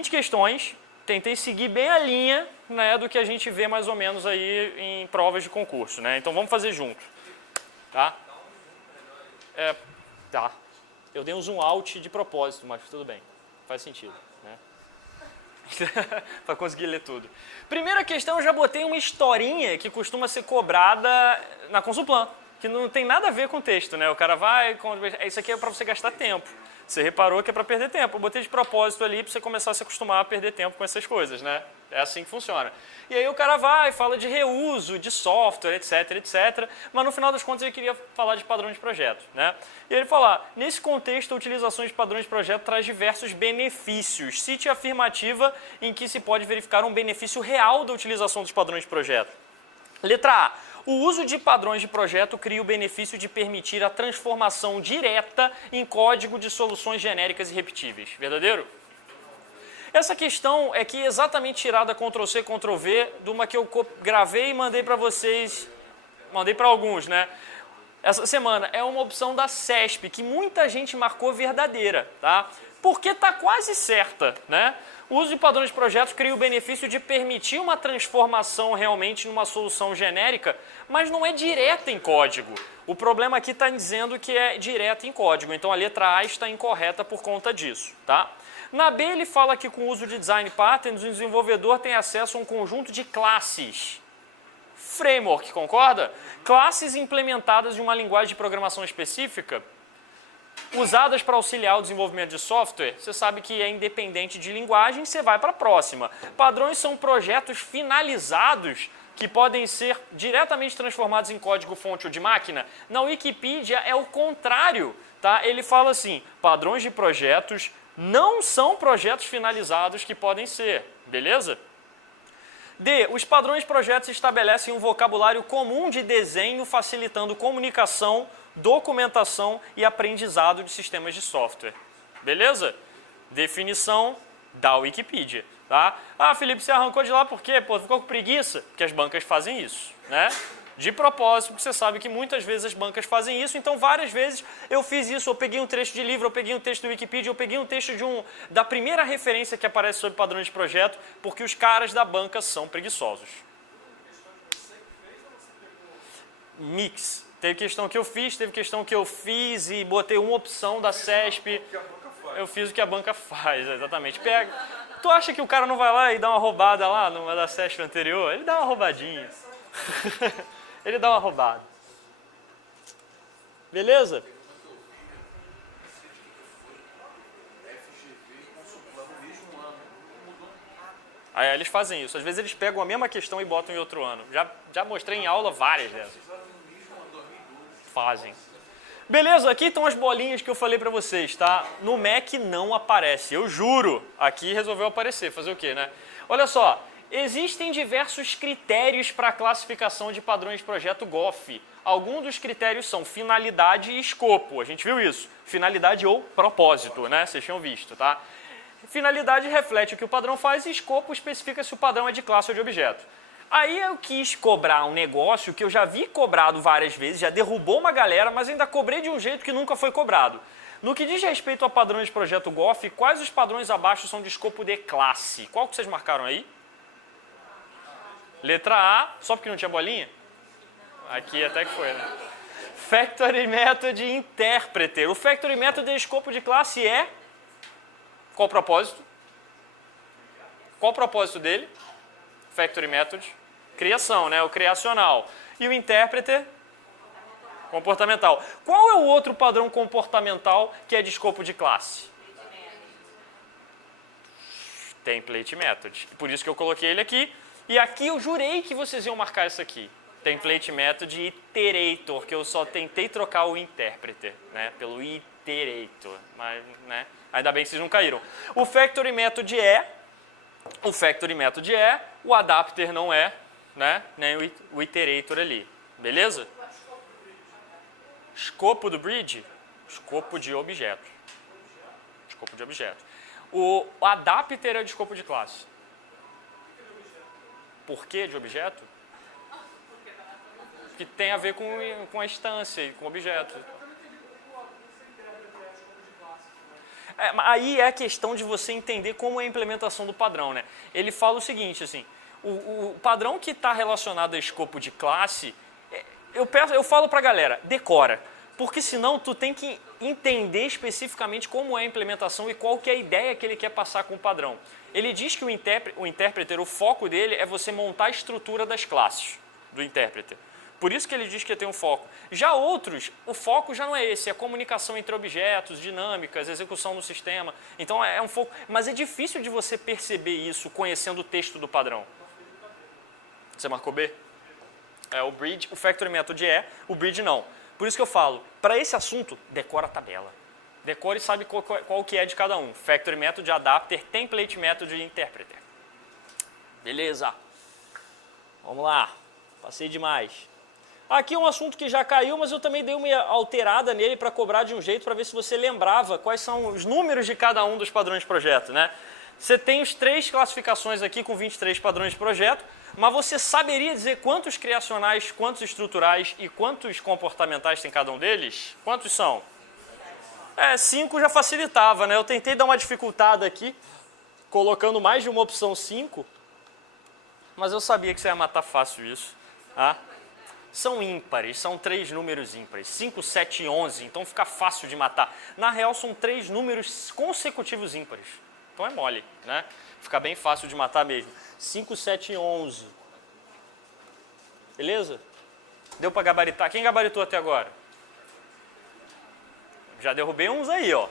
20 questões, tentei seguir bem a linha, né, do que a gente vê mais ou menos aí em provas de concurso, né? Então vamos fazer junto, tá? Tá. Eu dei um zoom out de propósito, mas tudo bem, faz sentido, né? Para conseguir ler tudo. Primeira questão, eu já botei uma historinha que costuma ser cobrada na Consulplan, que não tem nada a ver com o texto, né? O cara vai, isso aqui é para você gastar tempo. Você reparou que é para perder tempo. Eu botei de propósito ali para você começar a se acostumar a perder tempo com essas coisas, né? É assim que funciona. E aí o cara vai, fala de reuso, de software, etc, etc. Mas no final das contas ele queria falar de padrões de projeto, né? E ele fala, nesse contexto a utilização de padrões de projeto traz diversos benefícios. Cite a afirmativa em que se pode verificar um benefício real da utilização dos padrões de projeto. Letra A. O uso de padrões de projeto cria o benefício de permitir a transformação direta em código de soluções genéricas e repetíveis. Verdadeiro? Essa questão é que exatamente tirada Ctrl+C, Ctrl+V de uma que eu gravei e mandei para vocês, mandei para alguns, né? Essa semana é uma opção da CESP que muita gente marcou verdadeira, tá? Porque está quase certa, né? O uso de padrões de projetos cria o benefício de permitir uma transformação realmente numa solução genérica, mas não é direta em código. O problema aqui está dizendo que é direta em código, então a letra A está incorreta por conta disso, tá? Na B ele fala que com o uso de design patterns, o desenvolvedor tem acesso a um conjunto de classes. Framework, concorda? Classes implementadas em uma linguagem de programação específica, usadas para auxiliar o desenvolvimento de software. Você sabe que é independente de linguagem, você vai para a próxima. Padrões são projetos finalizados que podem ser diretamente transformados em código-fonte ou de máquina. Na Wikipedia é o contrário, tá? Ele fala assim, padrões de projetos não são projetos finalizados que podem ser, beleza? D. Os padrões de projetos estabelecem um vocabulário comum de desenho, facilitando comunicação, documentação e aprendizado de sistemas de software. Beleza? Definição da Wikipedia, tá? Ah, Felipe, você arrancou de lá por quê? Pô, ficou com preguiça? Porque as bancas fazem isso, né? De propósito, porque você sabe que muitas vezes as bancas fazem isso, então várias vezes eu fiz isso, eu peguei um trecho de livro, eu peguei um texto do Wikipedia, eu peguei um texto da primeira referência que aparece sobre padrões de projeto, porque os caras da banca são preguiçosos. Mix. Teve questão que eu fiz, teve questão que eu fiz e botei uma opção da CESP. Eu fiz o que a banca faz, exatamente. Pega. Tu acha que o cara não vai lá e dá uma roubada lá numa da CESP anterior? Ele dá uma roubadinha. Ele dá uma roubada. Beleza? Aí eles fazem isso. Às vezes eles pegam a mesma questão e botam em outro ano. Já mostrei em aula várias dessas. Fazem. Beleza, aqui estão as bolinhas que eu falei pra vocês, tá? No Mac não aparece, eu juro. Aqui resolveu aparecer, fazer o quê, né? Olha só, existem diversos critérios para a classificação de padrões de projeto GOF. Alguns dos critérios são finalidade e escopo, a gente viu isso. Finalidade ou propósito, né? Vocês tinham visto, tá? Finalidade reflete o que o padrão faz e escopo especifica se o padrão é de classe ou de objeto. Aí eu quis cobrar um negócio que eu já vi cobrado várias vezes, já derrubou uma galera, mas ainda cobrei de um jeito que nunca foi cobrado. No que diz respeito a padrões de projeto GOF, quais os padrões abaixo são de escopo de classe? Qual que vocês marcaram aí? Letra A, só porque não tinha bolinha? Aqui até que foi, né? Factory Method Interpreter. O Factory Method de escopo de classe é... Qual o propósito? Qual o propósito dele? Factory Method. Criação, né? O criacional. E o Interpreter? Comportamental. Qual é o outro padrão comportamental que é de escopo de classe? Template Method. Por isso que eu coloquei ele aqui. E aqui eu jurei que vocês iam marcar isso aqui. Template Method Iterator, que eu só tentei trocar o Interpreter, né? Pelo Iterator. Mas, né? Ainda bem que vocês não caíram. O Factory Method é... O Factory Method é... O Adapter não é, né? Nem o Iterator ali. Beleza? Escopo do bridge? Escopo de objeto. Escopo de objeto. O adapter é de escopo de classe. Por que de objeto? Que tem a ver com a instância e com o objeto. aí é a questão de você entender como é a implementação do padrão, né? Ele fala o seguinte, assim, o padrão que está relacionado a escopo de classe, eu falo para a galera, decora, porque senão tu tem que entender especificamente como é a implementação e qual que é a ideia que ele quer passar com o padrão. Ele diz que o interpreter, o foco dele é você montar a estrutura das classes do interpreter. Por isso que ele diz que tem um foco. Já outros, o foco já não é esse, é comunicação entre objetos, dinâmicas, execução no sistema. Então é um foco, mas é difícil de você perceber isso conhecendo o texto do padrão. Você marcou B? O bridge, o factory method o bridge não. Por isso que eu falo, para esse assunto, decora a tabela. Decore e sabe qual que é de cada um. Factory method, adapter, template method e interpreter. Beleza. Vamos lá. Passei demais. Aqui é um assunto que já caiu, mas eu também dei uma alterada nele para cobrar de um jeito para ver se você lembrava quais são os números de cada um dos padrões de projeto, né? Você tem os 3 classificações aqui com 23 padrões de projeto, mas você saberia dizer quantos criacionais, quantos estruturais e quantos comportamentais tem cada um deles? Quantos são? 5 já facilitava, né? Eu tentei dar uma dificultada aqui, colocando mais de uma opção 5, mas eu sabia que você ia matar fácil isso, tá? São ímpares, são 3 números ímpares, 5, 7 e 11, então fica fácil de matar. Na real, são 3 números consecutivos ímpares, então é mole, né? Fica bem fácil de matar mesmo. 5, 7 e 11. Beleza? Deu para gabaritar? Quem gabaritou até agora? Já derrubei uns aí, ó.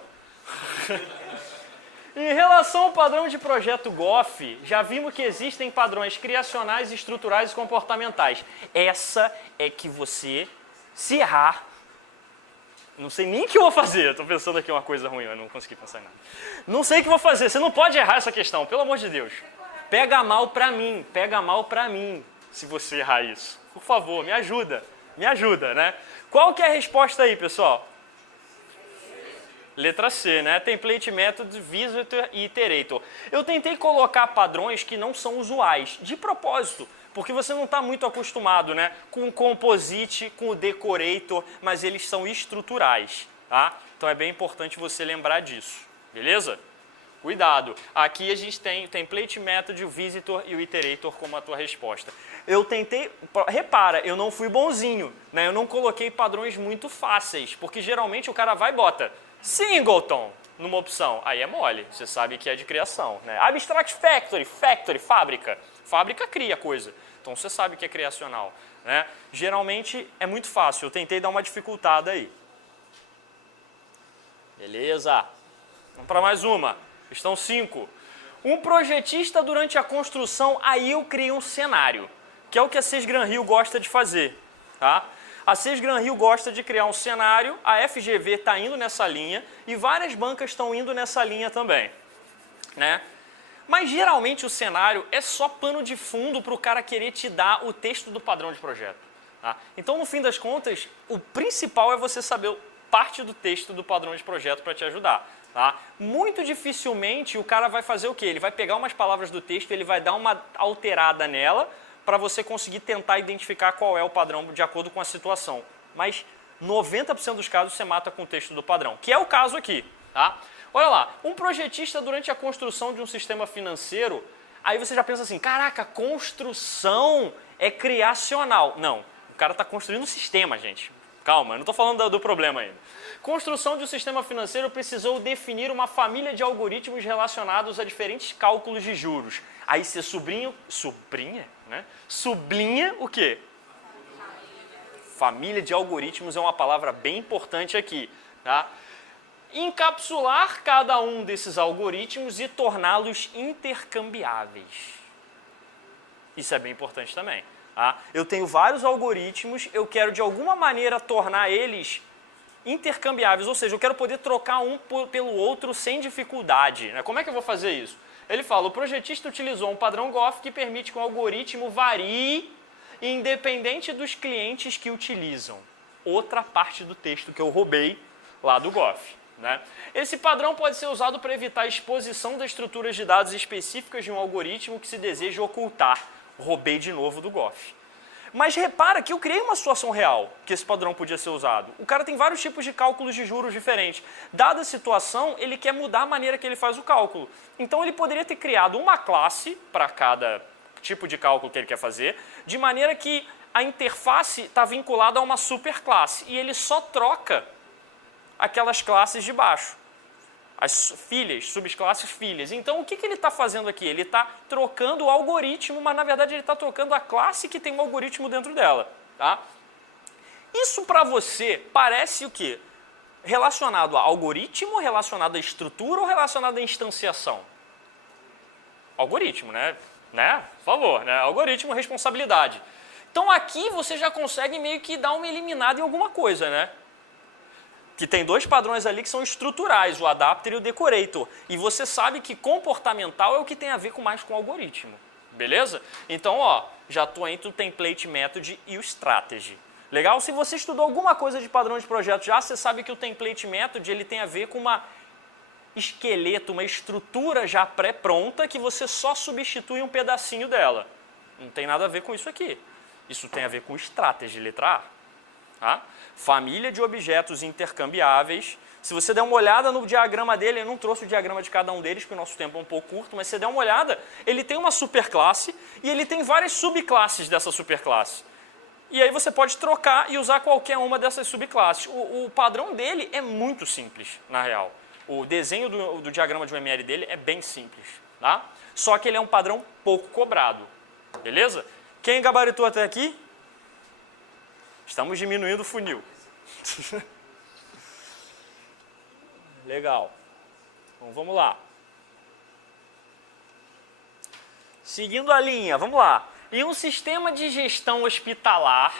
Em relação ao padrão de projeto GOF, já vimos que existem padrões criacionais, estruturais e comportamentais. Essa é que você, se errar, não sei nem o que eu vou fazer, estou pensando aqui uma coisa ruim, eu não consegui pensar em nada. Não sei o que vou fazer, você não pode errar essa questão, pelo amor de Deus. Pega mal pra mim, se você errar isso. Por favor, me ajuda, né? Qual que é a resposta aí, pessoal? Letra C, né? Template Method, Visitor e Iterator. Eu tentei colocar padrões que não são usuais, de propósito, porque você não está muito acostumado, né? Com o Composite, com o Decorator, mas eles são estruturais, tá? Então é bem importante você lembrar disso, beleza? Cuidado, aqui a gente tem o Template Method, o Visitor e o Iterator como a tua resposta. Eu tentei, repara, eu não fui bonzinho, né? Eu não coloquei padrões muito fáceis, porque geralmente o cara vai e bota Singleton numa opção, aí é mole, você sabe que é de criação, né? Abstract Factory, fábrica. Fábrica cria coisa, então você sabe que é criacional, né? Geralmente é muito fácil, eu tentei dar uma dificultada aí. Beleza, vamos para mais uma, estão 5. Um projetista durante a construção, aí eu criei um cenário, que é o que a Sage Gran Hill gosta de fazer, tá? A Sage Gran Hill gosta de criar um cenário, a FGV está indo nessa linha e várias bancas estão indo nessa linha também, né? Mas geralmente o cenário é só pano de fundo para o cara querer te dar o texto do padrão de projeto, tá? Então, no fim das contas, o principal é você saber parte do texto do padrão de projeto para te ajudar, tá? Muito dificilmente o cara vai fazer o quê? Ele vai pegar umas palavras do texto, ele vai dar uma alterada nela, para você conseguir tentar identificar qual é o padrão de acordo com a situação. Mas 90% dos casos você mata com o texto do padrão, que é o caso aqui, tá? Olha lá, um projetista durante a construção de um sistema financeiro, aí você já pensa assim, caraca, construção é criacional. Não, o cara está construindo um sistema, gente. Calma, eu não estou falando do problema ainda. Construção de um sistema financeiro precisou definir uma família de algoritmos relacionados a diferentes cálculos de juros. Aí você sublinha, né? Sublinha o quê? Família de algoritmos é uma palavra bem importante aqui, tá? Encapsular cada um desses algoritmos e torná-los intercambiáveis. Isso é bem importante também. Tá? Eu tenho vários algoritmos, eu quero de alguma maneira tornar eles intercambiáveis, ou seja, eu quero poder trocar um pelo outro sem dificuldade, né? Como é que eu vou fazer isso? Ele fala, o projetista utilizou um padrão GOF que permite que o algoritmo varie independente dos clientes que utilizam. Outra parte do texto que eu roubei lá do GOF, né? Esse padrão pode ser usado para evitar a exposição das estruturas de dados específicas de um algoritmo que se deseja ocultar. Roubei de novo do GOF. Mas repara que eu criei uma situação real que esse padrão podia ser usado. O cara tem vários tipos de cálculos de juros diferentes. Dada a situação, ele quer mudar a maneira que ele faz o cálculo. Então ele poderia ter criado uma classe para cada tipo de cálculo que ele quer fazer, de maneira que a interface está vinculada a uma superclasse e ele só troca aquelas classes de baixo. As filhas, subclasses filhas. Então, o que ele está fazendo aqui? Ele está trocando o algoritmo, mas na verdade ele está trocando a classe que tem um algoritmo dentro dela. Tá? Isso para você parece o quê? Relacionado a algoritmo, relacionado à estrutura ou relacionado à instanciação? Algoritmo, né? Por favor, né? Algoritmo, responsabilidade. Então aqui você já consegue meio que dar uma eliminada em alguma coisa, né? Que tem dois padrões ali que são estruturais, o adapter e o decorator. E você sabe que comportamental é o que tem a ver mais com o algoritmo. Beleza? Então, ó, já estou entre o template method e o strategy. Legal? Se você estudou alguma coisa de padrão de projeto já, você sabe que o template method ele tem a ver com uma esqueleto, uma estrutura já pré-pronta que você só substitui um pedacinho dela. Não tem nada a ver com isso aqui. Isso tem a ver com strategy, letra A. Tá? Família de objetos intercambiáveis. Se você der uma olhada no diagrama dele, eu não trouxe o diagrama de cada um deles, porque o nosso tempo é um pouco curto, mas se você der uma olhada, ele tem uma superclasse e ele tem várias subclasses dessa superclasse. E aí você pode trocar e usar qualquer uma dessas subclasses. O padrão dele é muito simples, na real. O desenho do diagrama de UML dele é bem simples. Tá? Só que ele é um padrão pouco cobrado. Beleza? Quem gabaritou até aqui? Estamos diminuindo o funil. Legal. Então, vamos lá. Seguindo a linha, vamos lá. Em um sistema de gestão hospitalar,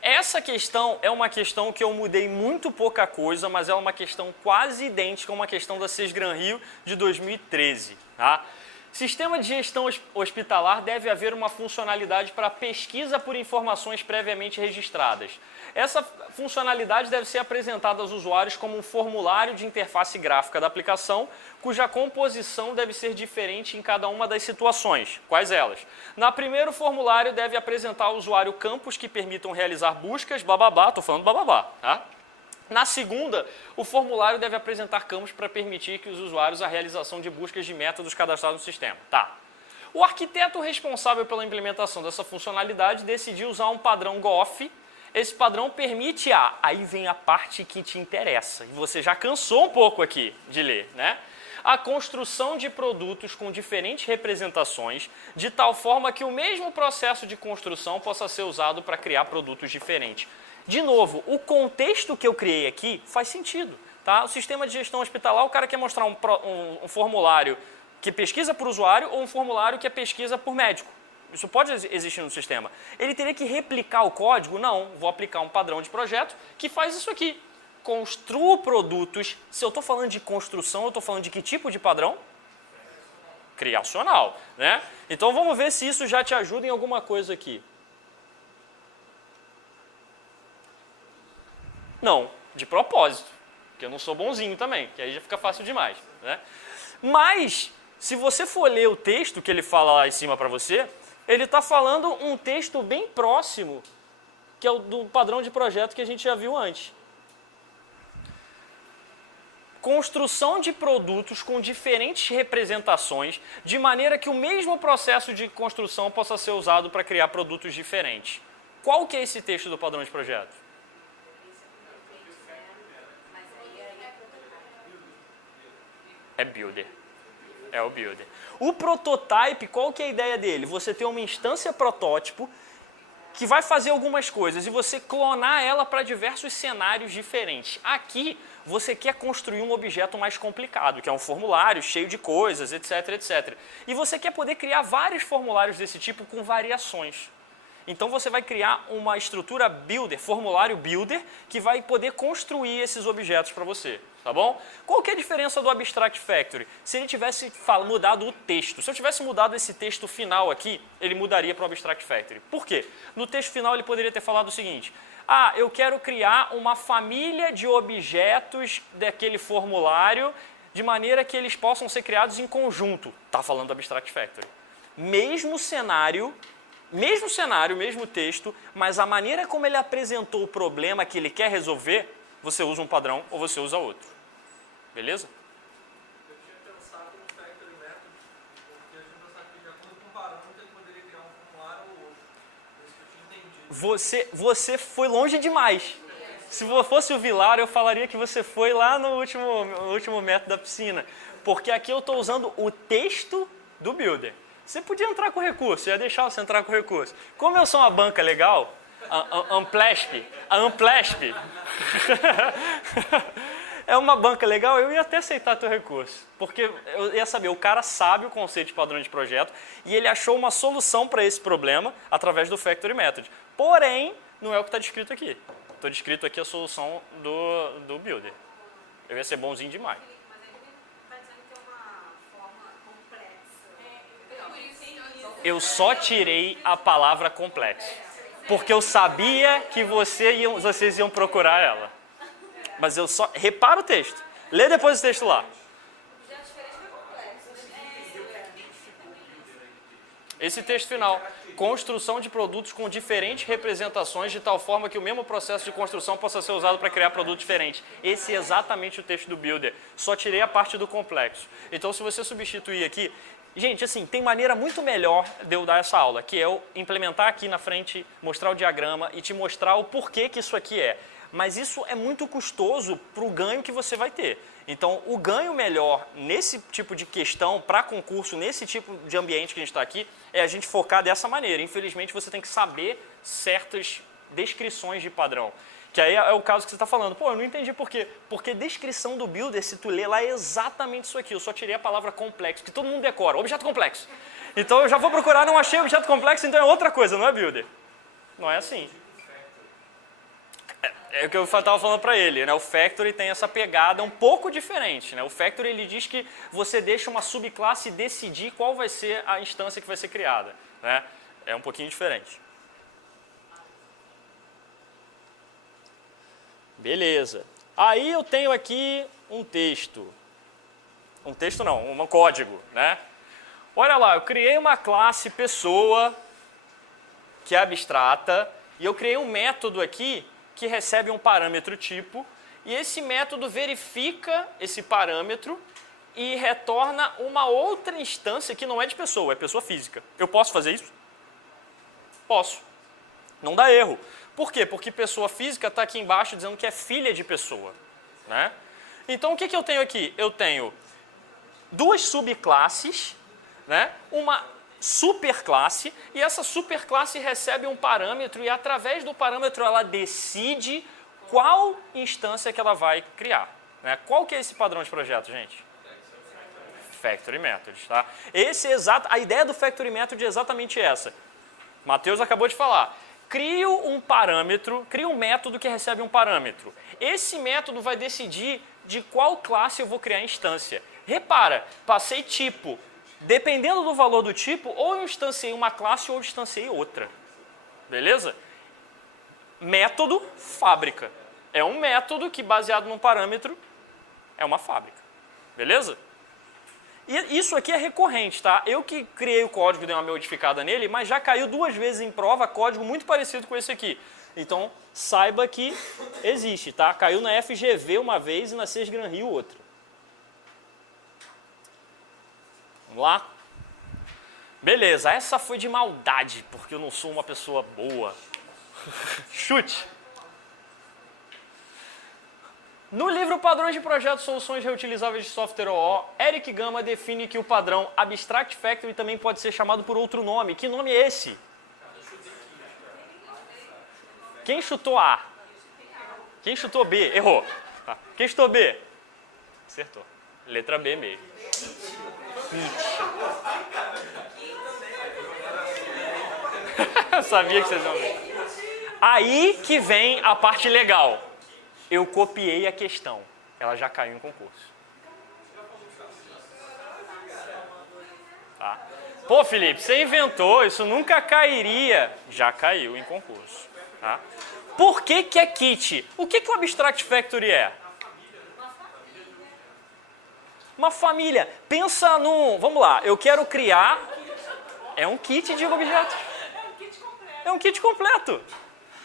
essa questão é uma questão que eu mudei muito pouca coisa, mas é uma questão quase idêntica a uma questão da Sesgran Rio de 2013. Tá? Sistema de gestão hospitalar deve haver uma funcionalidade para pesquisa por informações previamente registradas. Essa funcionalidade deve ser apresentada aos usuários como um formulário de interface gráfica da aplicação, cuja composição deve ser diferente em cada uma das situações. Quais elas? Na primeira, o formulário deve apresentar ao usuário campos que permitam realizar buscas, bababá, estou falando bababá, tá? Na segunda, o formulário deve apresentar campos para permitir que os usuários a realização de buscas de métodos cadastrados no sistema. Tá. O arquiteto responsável pela implementação dessa funcionalidade decidiu usar um padrão GOF. Esse padrão permite aí vem a parte que te interessa, e você já cansou um pouco aqui de ler, né? A construção de produtos com diferentes representações, de tal forma que o mesmo processo de construção possa ser usado para criar produtos diferentes. De novo, o contexto que eu criei aqui faz sentido. Tá? O sistema de gestão hospitalar, o cara quer mostrar um formulário que pesquisa por usuário ou um formulário que é pesquisa por médico. Isso pode existir no sistema. Ele teria que replicar o código? Não, vou aplicar um padrão de projeto que faz isso aqui. Construo produtos. Se eu estou falando de construção, eu estou falando de que tipo de padrão? Criacional. Né? Então vamos ver se isso já te ajuda em alguma coisa aqui. Não, de propósito, porque eu não sou bonzinho também, que aí já fica fácil demais. Né? Mas, se você for ler o texto que ele fala lá em cima para você, ele está falando um texto bem próximo, que é o do padrão de projeto que a gente já viu antes. Construção de produtos com diferentes representações, de maneira que o mesmo processo de construção possa ser usado para criar produtos diferentes. Qual que é esse texto do padrão de projeto? É builder. É o builder. O prototype, qual que é a ideia dele? Você tem uma instância protótipo que vai fazer algumas coisas e você clonar ela para diversos cenários diferentes. Aqui, você quer construir um objeto mais complicado, que é um formulário cheio de coisas, etc, etc. E você quer poder criar vários formulários desse tipo com variações. Então você vai criar uma estrutura builder, formulário builder, que vai poder construir esses objetos para você, tá bom? Qual que é a diferença do Abstract Factory? Se ele tivesse mudado o texto, se eu tivesse mudado esse texto final aqui, ele mudaria para o Abstract Factory. Por quê? No texto final ele poderia ter falado o seguinte: eu quero criar uma família de objetos daquele formulário de maneira que eles possam ser criados em conjunto. Tá falando do Abstract Factory. Mesmo cenário mesmo cenário, mesmo texto, mas a maneira como ele apresentou o problema que ele quer resolver, você usa um padrão ou você usa outro. Beleza? Eu tinha pensado no factory method, porque eu tinha pensado que de acordo com o parâmetro ele poderia criar um formulário ou outro. Por isso que eu tinha entendido. Você foi longe demais. Se fosse o Vilar, eu falaria que você foi lá no último método da piscina. Porque aqui eu estou usando o texto do builder. Você podia entrar com recurso, eu ia deixar você entrar com recurso. Como eu sou uma banca legal, a Amplesp é uma banca legal, eu ia até aceitar teu recurso. Porque eu ia saber, o cara sabe o conceito de padrão de projeto e ele achou uma solução para esse problema através do Factory Method. Porém, não é o que está descrito aqui. Está descrito aqui a solução do builder. Eu ia ser bonzinho demais. Mas ele está dizendo que é uma forma complexa. Eu só tirei a palavra complexo, porque eu sabia que vocês iam procurar ela. Mas eu só... Repara o texto. Lê depois o texto lá. Já diferente é complexo. Esse texto final. Construção de produtos com diferentes representações de tal forma que o mesmo processo de construção possa ser usado para criar produtos diferentes. Esse é exatamente o texto do Builder. Só tirei a parte do complexo. Então, se você substituir aqui... Gente, assim, tem maneira muito melhor de eu dar essa aula, que é eu implementar aqui na frente, mostrar o diagrama e te mostrar o porquê que isso aqui é. Mas isso é muito custoso para o ganho que você vai ter. Então, o ganho melhor nesse tipo de questão, para concurso, nesse tipo de ambiente que a gente está aqui, é a gente focar dessa maneira. Infelizmente, você tem que saber certas descrições de padrão. Que aí é o caso que você está falando. Pô, eu não entendi por quê. Porque descrição do builder, se tu ler lá, é exatamente isso aqui. Eu só tirei a palavra complexo, que todo mundo decora. Objeto complexo. Então, eu já vou procurar, não achei objeto complexo, então é outra coisa, não é builder. Não é assim. É o que eu estava falando para ele, né? O Factory tem essa pegada um pouco diferente, né? O Factory ele diz que você deixa uma subclasse decidir qual vai ser a instância que vai ser criada, né? É um pouquinho diferente. Beleza. Aí eu tenho aqui um texto. Um texto não, um código, né? Olha lá, eu criei uma classe pessoa que é abstrata e eu criei um método aqui que recebe um parâmetro tipo, e esse método verifica esse parâmetro e retorna uma outra instância que não é de pessoa, é pessoa física. Eu posso fazer isso? Posso. Não dá erro. Por quê? Porque pessoa física está aqui embaixo dizendo que é filha de pessoa, né? Então, o que eu tenho aqui? Eu tenho duas subclasses, né? Uma superclasse, e essa superclasse recebe um parâmetro e através do parâmetro ela decide qual instância que ela vai criar, né? Qual que é esse padrão de projeto, gente? Factory Method, tá? A ideia do Factory Method é exatamente essa. Matheus acabou de falar. Crio um método que recebe um parâmetro. Esse método vai decidir de qual classe eu vou criar a instância. Repara, passei tipo. Dependendo do valor do tipo, ou eu instanciei uma classe ou eu instanciei outra. Beleza? Método, fábrica. É um método que, baseado num parâmetro, é uma fábrica. Beleza? E isso aqui é recorrente, tá? Eu que criei o código, dei uma modificada nele, mas já caiu 2 vezes em prova código muito parecido com esse aqui. Então, saiba que existe, tá? Caiu na FGV uma vez e na Sesc Gran Rio outra. Vamos lá? Beleza, essa foi de maldade, porque eu não sou uma pessoa boa. Chute. No livro Padrões de Projetos e Soluções Reutilizáveis de Software OO, Eric Gama define que o padrão Abstract Factory também pode ser chamado por outro nome. Que nome é esse? Quem chutou A? Quem chutou B? Errou. Quem chutou B? Acertou. Letra B mesmo. Eu sabia que vocês iam ver. Aí que vem a parte legal. Eu copiei a questão. Ela já caiu em concurso. Tá? Pô, Felipe, você inventou, isso nunca cairia. Já caiu em concurso. Tá? Por que é kit? O que o Abstract Factory é? Uma família. Pensa num... Vamos lá, eu quero criar... É um kit de objetos. É um kit completo.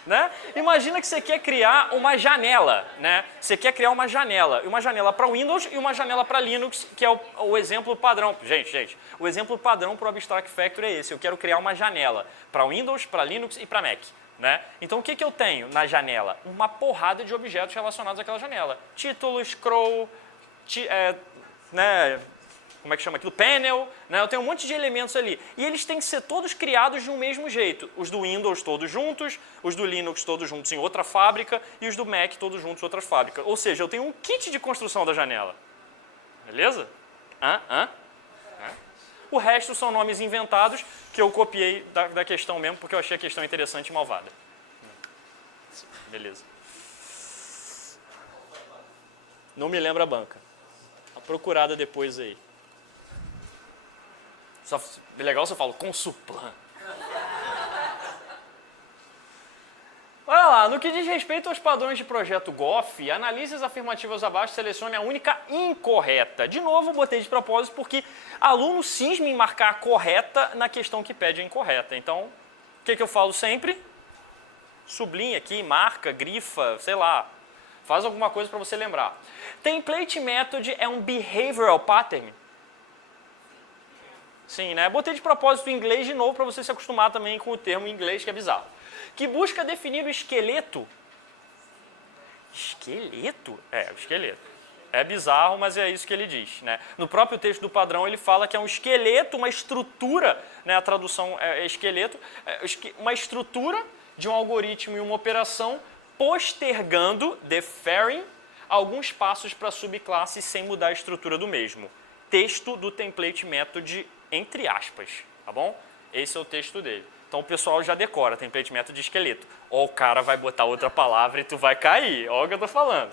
Né? Imagina que você quer criar uma janela, né? Você quer criar uma janela para Windows e uma janela para Linux, que é o exemplo padrão. Gente, o exemplo padrão para o Abstract Factory é esse. Eu quero criar uma janela para Windows, para Linux e para Mac. Né? Então o que eu tenho na janela? Uma porrada de objetos relacionados àquela janela. Título, scroll, né? Como é que chama aquilo? Panel, né? Eu tenho um monte de elementos ali. E eles têm que ser todos criados de um mesmo jeito. Os do Windows todos juntos, os do Linux todos juntos em outra fábrica e os do Mac todos juntos em outra fábrica. Ou seja, eu tenho um kit de construção da janela. Beleza? O resto são nomes inventados que eu copiei da questão mesmo, porque eu achei a questão interessante e malvada. Beleza. Não me lembra a banca. A procurada depois aí. Só, legal se eu falo Consuplan. Olha lá, no que diz respeito aos padrões de projeto GOF, analise as afirmativas abaixo e selecione a única incorreta. De novo, botei de propósito porque aluno cisma em marcar a correta na questão que pede a incorreta. Então, o que eu falo sempre? Sublinha aqui, marca, grifa, sei lá. Faz alguma coisa para você lembrar. Template Method é um behavioral pattern? Sim, né? Botei de propósito em inglês de novo para você se acostumar também com o termo em inglês, que é bizarro. Que busca definir o esqueleto. Esqueleto? É, o esqueleto. É bizarro, mas é isso que ele diz, né? No próprio texto do padrão ele fala que é um esqueleto, uma estrutura, né? A tradução é esqueleto, uma estrutura de um algoritmo e uma operação postergando, deferring, alguns passos para a subclasse sem mudar a estrutura do mesmo. Texto do template method, entre aspas, tá bom? Esse é o texto dele. Então o pessoal já decora, template method de esqueleto. Ou o cara vai botar outra palavra e tu vai cair, olha o que eu tô falando.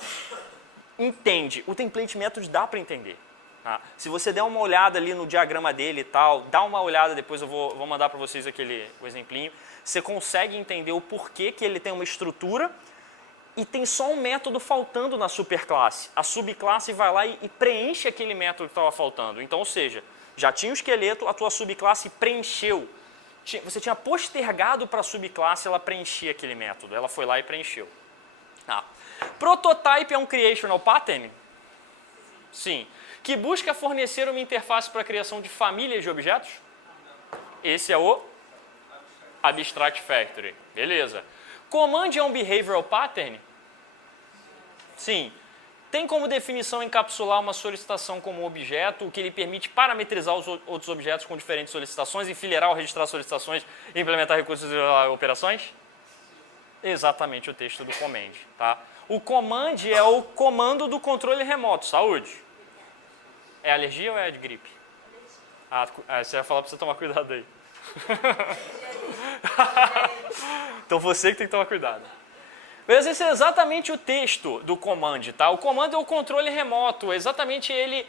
Entende, o template method dá para entender. Tá? Se você der uma olhada ali no diagrama dele e tal, dá uma olhada, depois eu vou mandar para vocês o exemplinho. Você consegue entender o porquê que ele tem uma estrutura e tem só um método faltando na superclasse. A subclasse vai lá e preenche aquele método que estava faltando. Então, ou seja, já tinha o esqueleto, a tua subclasse preencheu. Você tinha postergado para a subclasse, ela preenchia aquele método. Ela foi lá e preencheu. Prototype é um creational pattern? Sim. Que busca fornecer uma interface para a criação de famílias de objetos? Esse é o Abstract Factory. Beleza. Command é um behavioral pattern? Sim. Tem como definição encapsular uma solicitação como objeto, o que lhe permite parametrizar os outros objetos com diferentes solicitações, enfileirar ou registrar solicitações e implementar recursos e operações? Exatamente o texto do command. Tá? O command é o comando do controle remoto. Saúde. É alergia ou é de gripe? Você vai falar para você tomar cuidado aí. Então você que tem que tomar cuidado. Mas esse é exatamente o texto do command, tá? O comando é o controle remoto, exatamente ele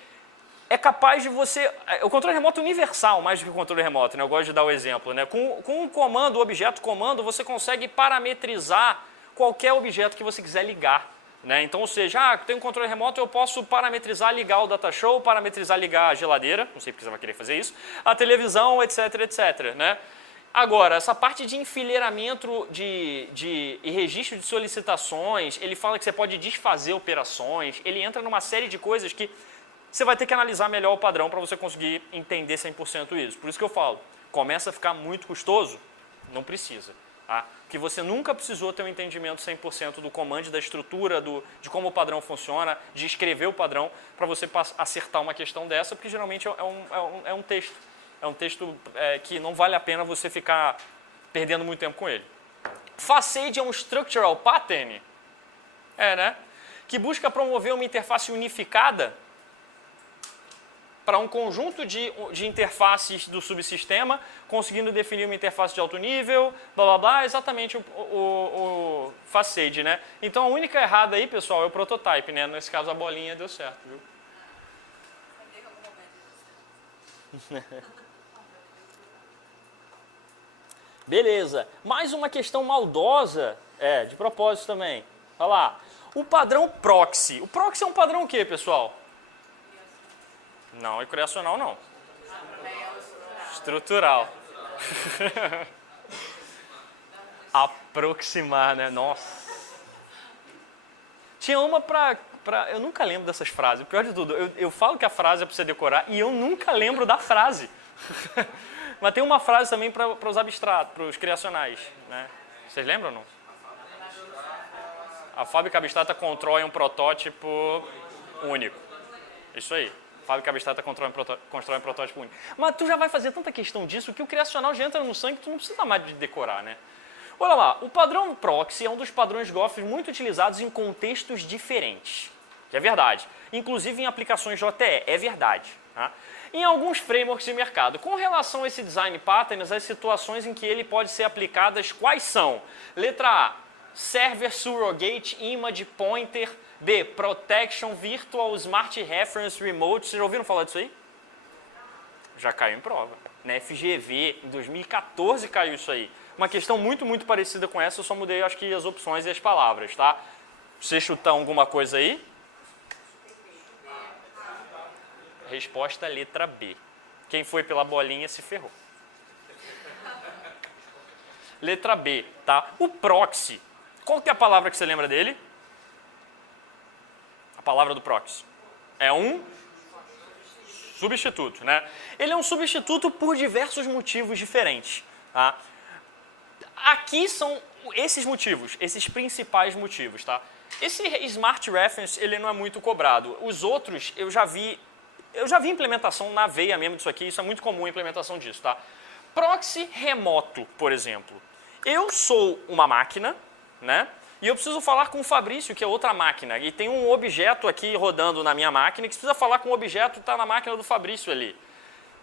é capaz de você... O controle remoto universal, mais do que o controle remoto, né? Eu gosto de dar o exemplo, né? Com o comando, o objeto comando, você consegue parametrizar qualquer objeto que você quiser ligar. Né? Então, ou seja, tem um controle remoto, eu posso parametrizar, ligar o data show, parametrizar, ligar a geladeira, não sei porque você vai querer fazer isso, a televisão, etc, etc. Né? Agora, essa parte de enfileiramento e registro de solicitações, ele fala que você pode desfazer operações, ele entra numa série de coisas que você vai ter que analisar melhor o padrão para você conseguir entender 100% isso. Por isso que eu falo, começa a ficar muito custoso, não precisa. Tá? Que você nunca precisou ter um entendimento 100% do comando, da estrutura, de como o padrão funciona, de escrever o padrão para você acertar uma questão dessa, porque geralmente é um texto. É um texto que não vale a pena você ficar perdendo muito tempo com ele. Facade é um structural pattern, né? Que busca promover uma interface unificada para um conjunto de interfaces do subsistema, conseguindo definir uma interface de alto nível, blá blá blá, exatamente o facade, né? Então a única errada aí, pessoal, é o prototype, né? Nesse caso a bolinha deu certo, viu? Beleza. Mais uma questão maldosa, de propósito também. Olha lá. O padrão proxy. O proxy é um padrão o quê, pessoal? Não, é criacional não. Aproximar, né? Nossa. Tinha uma eu nunca lembro dessas frases. O pior de tudo, eu falo que a frase é para você decorar e eu nunca lembro da frase. Mas tem uma frase também para os abstratos, para os criacionais, né? Vocês lembram ou não? A fábrica abstrata constrói um protótipo único. Isso aí. A fábrica abstrata constrói um protótipo único. Mas tu já vai fazer tanta questão disso que o criacional já entra no sangue que tu não precisa mais de decorar, né? Olha lá, o padrão proxy é um dos padrões Goff muito utilizados em contextos diferentes. Que é verdade. Inclusive em aplicações JTE, é verdade. Tá? Em alguns frameworks de mercado. Com relação a esse design patterns, as situações em que ele pode ser aplicadas, quais são? Letra A, Server Surrogate Image Pointer. B, Protection Virtual Smart Reference Remote. Vocês já ouviram falar disso aí? Já caiu em prova. Na FGV, em 2014 caiu isso aí. Uma questão muito parecida com essa, eu só mudei, acho que, as opções e as palavras, tá? Você chutar alguma coisa aí? Resposta letra B. Quem foi pela bolinha se ferrou. Letra B, tá? O proxy. Qual que é a palavra que você lembra dele? A palavra do proxy. É um substituto, né? Ele é um substituto por diversos motivos diferentes, tá? Aqui são esses motivos, esses principais motivos, tá? Esse Smart Reference, ele não é muito cobrado. Os outros, eu já vi implementação na veia mesmo disso aqui, isso é muito comum a implementação disso, tá? Proxy remoto, por exemplo. Eu sou uma máquina, né? E eu preciso falar com o Fabrício, que é outra máquina. E tem um objeto aqui rodando na minha máquina que precisa falar com o objeto que está na máquina do Fabrício ali.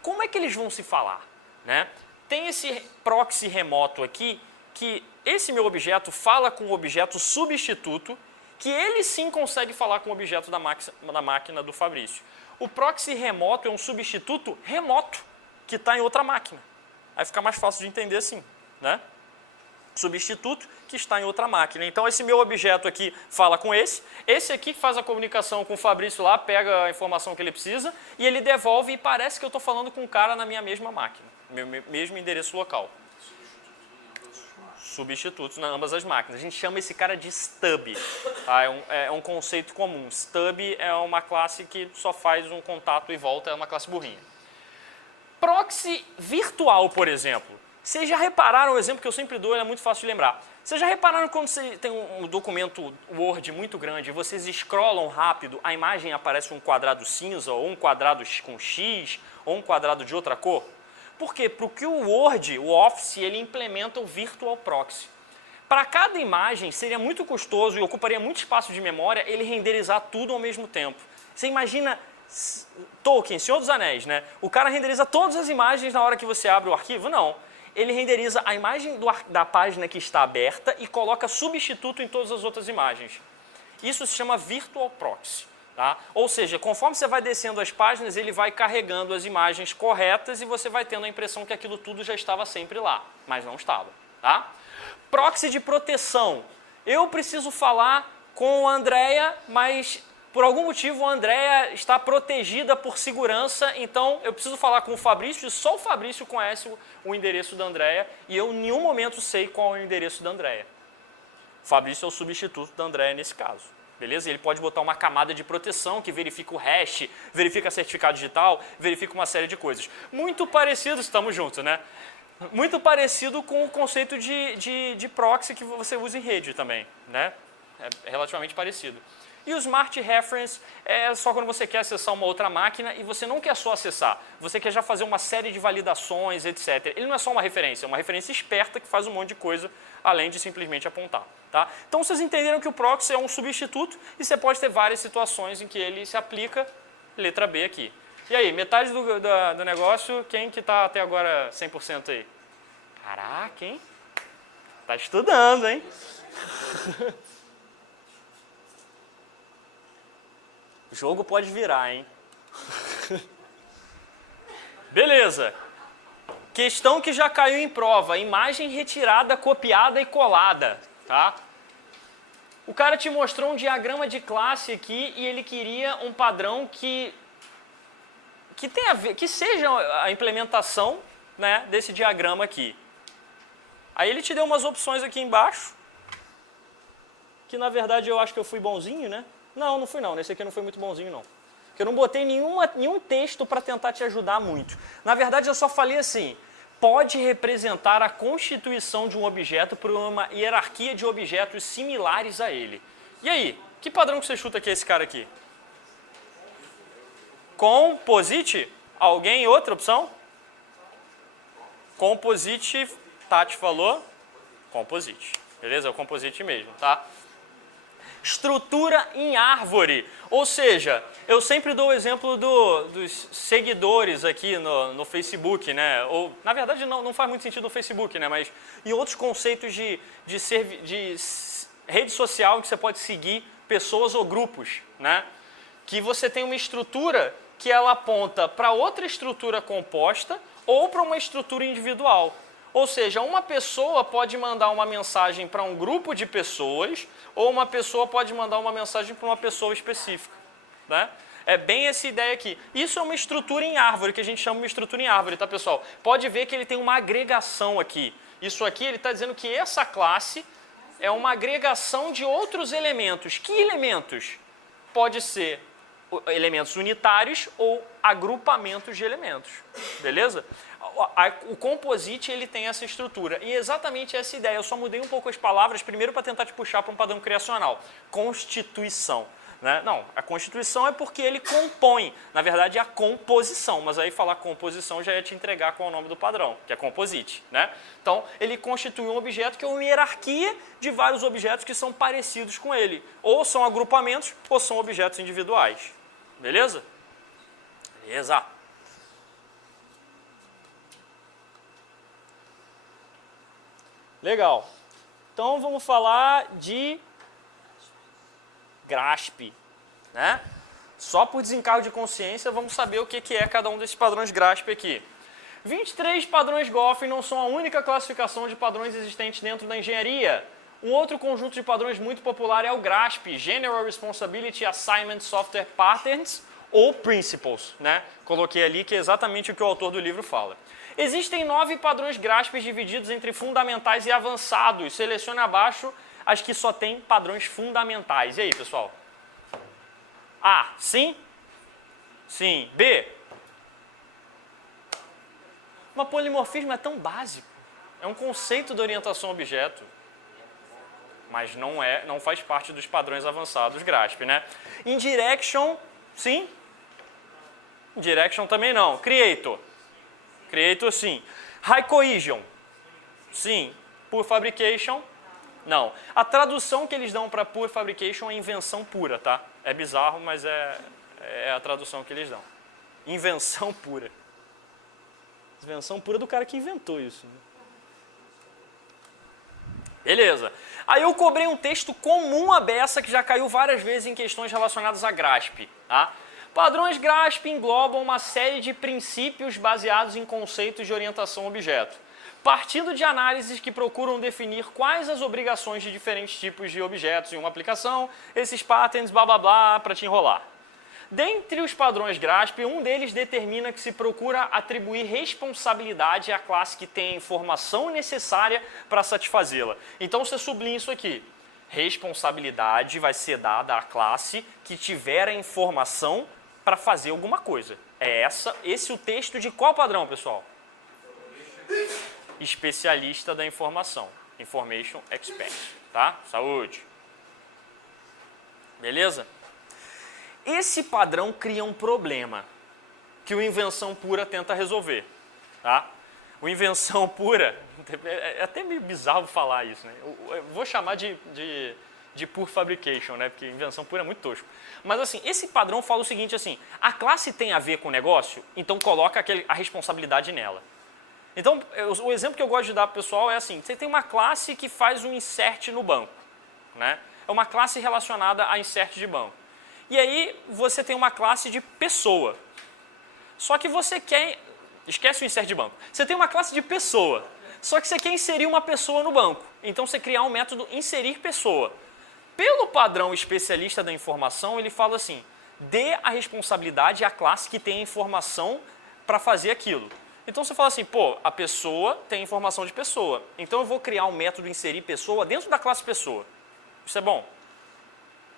Como é que eles vão se falar, né? Tem esse proxy remoto aqui, que esse meu objeto fala com o objeto substituto, que ele sim consegue falar com o objeto da máquina do Fabrício. O proxy remoto é um substituto remoto, que está em outra máquina. Aí fica mais fácil de entender assim, né? Substituto que está em outra máquina. Então, esse meu objeto aqui fala com esse aqui faz a comunicação com o Fabrício lá, pega a informação que ele precisa e ele devolve e parece que eu estou falando com um cara na minha mesma máquina, meu mesmo endereço local. Substitutos em ambas as máquinas. A gente chama esse cara de stub. Tá? É um conceito comum. Stub é uma classe que só faz um contato e volta, é uma classe burrinha. Proxy virtual, por exemplo. Vocês já repararam, o exemplo que eu sempre dou, ele é muito fácil de lembrar. Vocês já repararam quando você tem um documento Word muito grande e vocês scrollam rápido, a imagem aparece um quadrado cinza, ou um quadrado com X, ou um quadrado de outra cor? Por quê? Porque o Word, o Office, ele implementa o Virtual Proxy. Para cada imagem, seria muito custoso e ocuparia muito espaço de memória ele renderizar tudo ao mesmo tempo. Você imagina Tolkien, Senhor dos Anéis, né? O cara renderiza todas as imagens na hora que você abre o arquivo? Não. Ele renderiza a imagem da página que está aberta e coloca substituto em todas as outras imagens. Isso se chama Virtual Proxy. Tá? Ou seja, conforme você vai descendo as páginas, ele vai carregando as imagens corretas e você vai tendo a impressão que aquilo tudo já estava sempre lá, mas não estava. Tá? Proxy de proteção. Eu preciso falar com a Andrea, mas por algum motivo a Andrea está protegida por segurança, então eu preciso falar com o Fabrício e só o Fabrício conhece o endereço da Andrea e eu em nenhum momento sei qual é o endereço da Andrea. O Fabrício é o substituto da Andrea nesse caso. Beleza? Ele pode botar uma camada de proteção que verifica o hash, verifica certificado digital, verifica uma série de coisas. Muito parecido, estamos juntos, né? Muito parecido com o conceito de proxy que você usa em rede também, né? É relativamente parecido. E o Smart Reference é só quando você quer acessar uma outra máquina e você não quer só acessar, você quer já fazer uma série de validações, etc. Ele não é só uma referência, é uma referência esperta que faz um monte de coisa além de simplesmente apontar. Tá? Então vocês entenderam que o proxy é um substituto e você pode ter várias situações em que ele se aplica, letra B aqui. E aí, metade do negócio, quem que está até agora 100% aí? Caraca, hein? Tá estudando, hein? O jogo pode virar, hein? Beleza. Questão que já caiu em prova. Imagem retirada, copiada e colada. Tá? O cara te mostrou um diagrama de classe aqui e ele queria um padrão que tem a ver, que seja a implementação, né, desse diagrama aqui. Aí ele te deu umas opções aqui embaixo, que na verdade eu acho que eu fui bonzinho, né? Não, não fui não, nesse aqui eu não fui muito bonzinho não. Porque eu não botei nenhum texto para tentar te ajudar muito. Na verdade eu só falei assim, pode representar a constituição de um objeto por uma hierarquia de objetos similares a ele. E aí, que padrão que você chuta que é esse cara aqui? Composite? Alguém? Outra opção? Composite, Tati falou. Composite. Beleza? É o composite mesmo, tá? Estrutura em árvore. Ou seja, eu sempre dou o exemplo dos seguidores aqui no Facebook, né? Ou, na verdade, não faz muito sentido no Facebook, né? Mas em outros conceitos de rede social que você pode seguir pessoas ou grupos, né? Que você tem uma estrutura que ela aponta para outra estrutura composta ou para uma estrutura individual. Ou seja, uma pessoa pode mandar uma mensagem para um grupo de pessoas ou uma pessoa pode mandar uma mensagem para uma pessoa específica, né? É bem essa ideia aqui. Isso é uma estrutura em árvore, que a gente chama de estrutura em árvore, tá, pessoal? Pode ver que ele tem uma agregação aqui. Isso aqui, ele está dizendo que essa classe é uma agregação de outros elementos. Que elementos? Pode ser elementos unitários ou agrupamentos de elementos, beleza? O composite, ele tem essa estrutura e exatamente essa ideia. Eu só mudei um pouco as palavras, primeiro para tentar te puxar para um padrão criacional. Constituição, né? Não, a constituição é porque ele compõe, na verdade, a composição, mas aí falar composição já ia te entregar qual é o nome do padrão, que é composite, né? Então, ele constitui um objeto que é uma hierarquia de vários objetos que são parecidos com ele, ou são agrupamentos ou são objetos individuais. Beleza? Beleza. Legal. Então vamos falar de GRASP, né? Só por desencargo de consciência vamos saber o que é cada um desses padrões GRASP aqui. 23 padrões Goffin não são a única classificação de padrões existentes dentro da engenharia. Um outro conjunto de padrões muito popular é o GRASP, General Responsibility Assignment Software Patterns ou Principles, né? Coloquei ali que é exatamente o que o autor do livro fala. Existem 9 padrões GRASP divididos entre fundamentais e avançados. Selecione abaixo as que só têm padrões fundamentais. E aí, pessoal? A, sim? Sim. B? Mas polimorfismo é tão básico. É um conceito de orientação a objeto. Mas não faz parte dos padrões avançados GRASP, né? Indirection, sim? Indirection também não. Creator. Creator, sim. High Cohesion, sim. Pure Fabrication, não. A tradução que eles dão para Pure Fabrication é invenção pura, tá? É bizarro, mas é a tradução que eles dão. Invenção pura. Invenção pura do cara que inventou isso, né? Beleza. Aí eu cobrei um texto comum à beça que já caiu várias vezes em questões relacionadas a GRASP, tá? Padrões GRASP englobam uma série de princípios baseados em conceitos de orientação a objeto, partindo de análises que procuram definir quais as obrigações de diferentes tipos de objetos em uma aplicação, esses patterns, blá blá blá, para te enrolar. Dentre os padrões GRASP, um deles determina que se procura atribuir responsabilidade à classe que tem a informação necessária para satisfazê-la. Então você sublinha isso aqui. Responsabilidade vai ser dada à classe que tiver a informação para fazer alguma coisa. Esse é o texto de qual padrão, pessoal? Especialista da informação. Information Expert, tá? Saúde. Beleza? Esse padrão cria um problema que o Invenção Pura tenta resolver, tá? O Invenção Pura, é até meio bizarro falar isso, né? Eu vou chamar de Pure Fabrication, né? Porque Invenção Pura é muito tosco. Mas assim, esse padrão fala o seguinte assim, a classe tem a ver com o negócio, então coloca a responsabilidade nela. Então, o exemplo que eu gosto de dar para o pessoal é assim, você tem uma classe que faz um insert no banco, né? É uma classe relacionada a insert de banco. E aí você tem uma classe de pessoa. Só que você quer... Esquece o insert de banco. Você tem uma classe de pessoa. Só que você quer inserir uma pessoa no banco. Então você criar um método inserir pessoa. Pelo padrão especialista da informação, ele fala assim, dê a responsabilidade à classe que tem a informação para fazer aquilo. Então você fala assim, pô, a pessoa tem informação de pessoa. Então eu vou criar um método inserir pessoa dentro da classe pessoa. Isso é bom?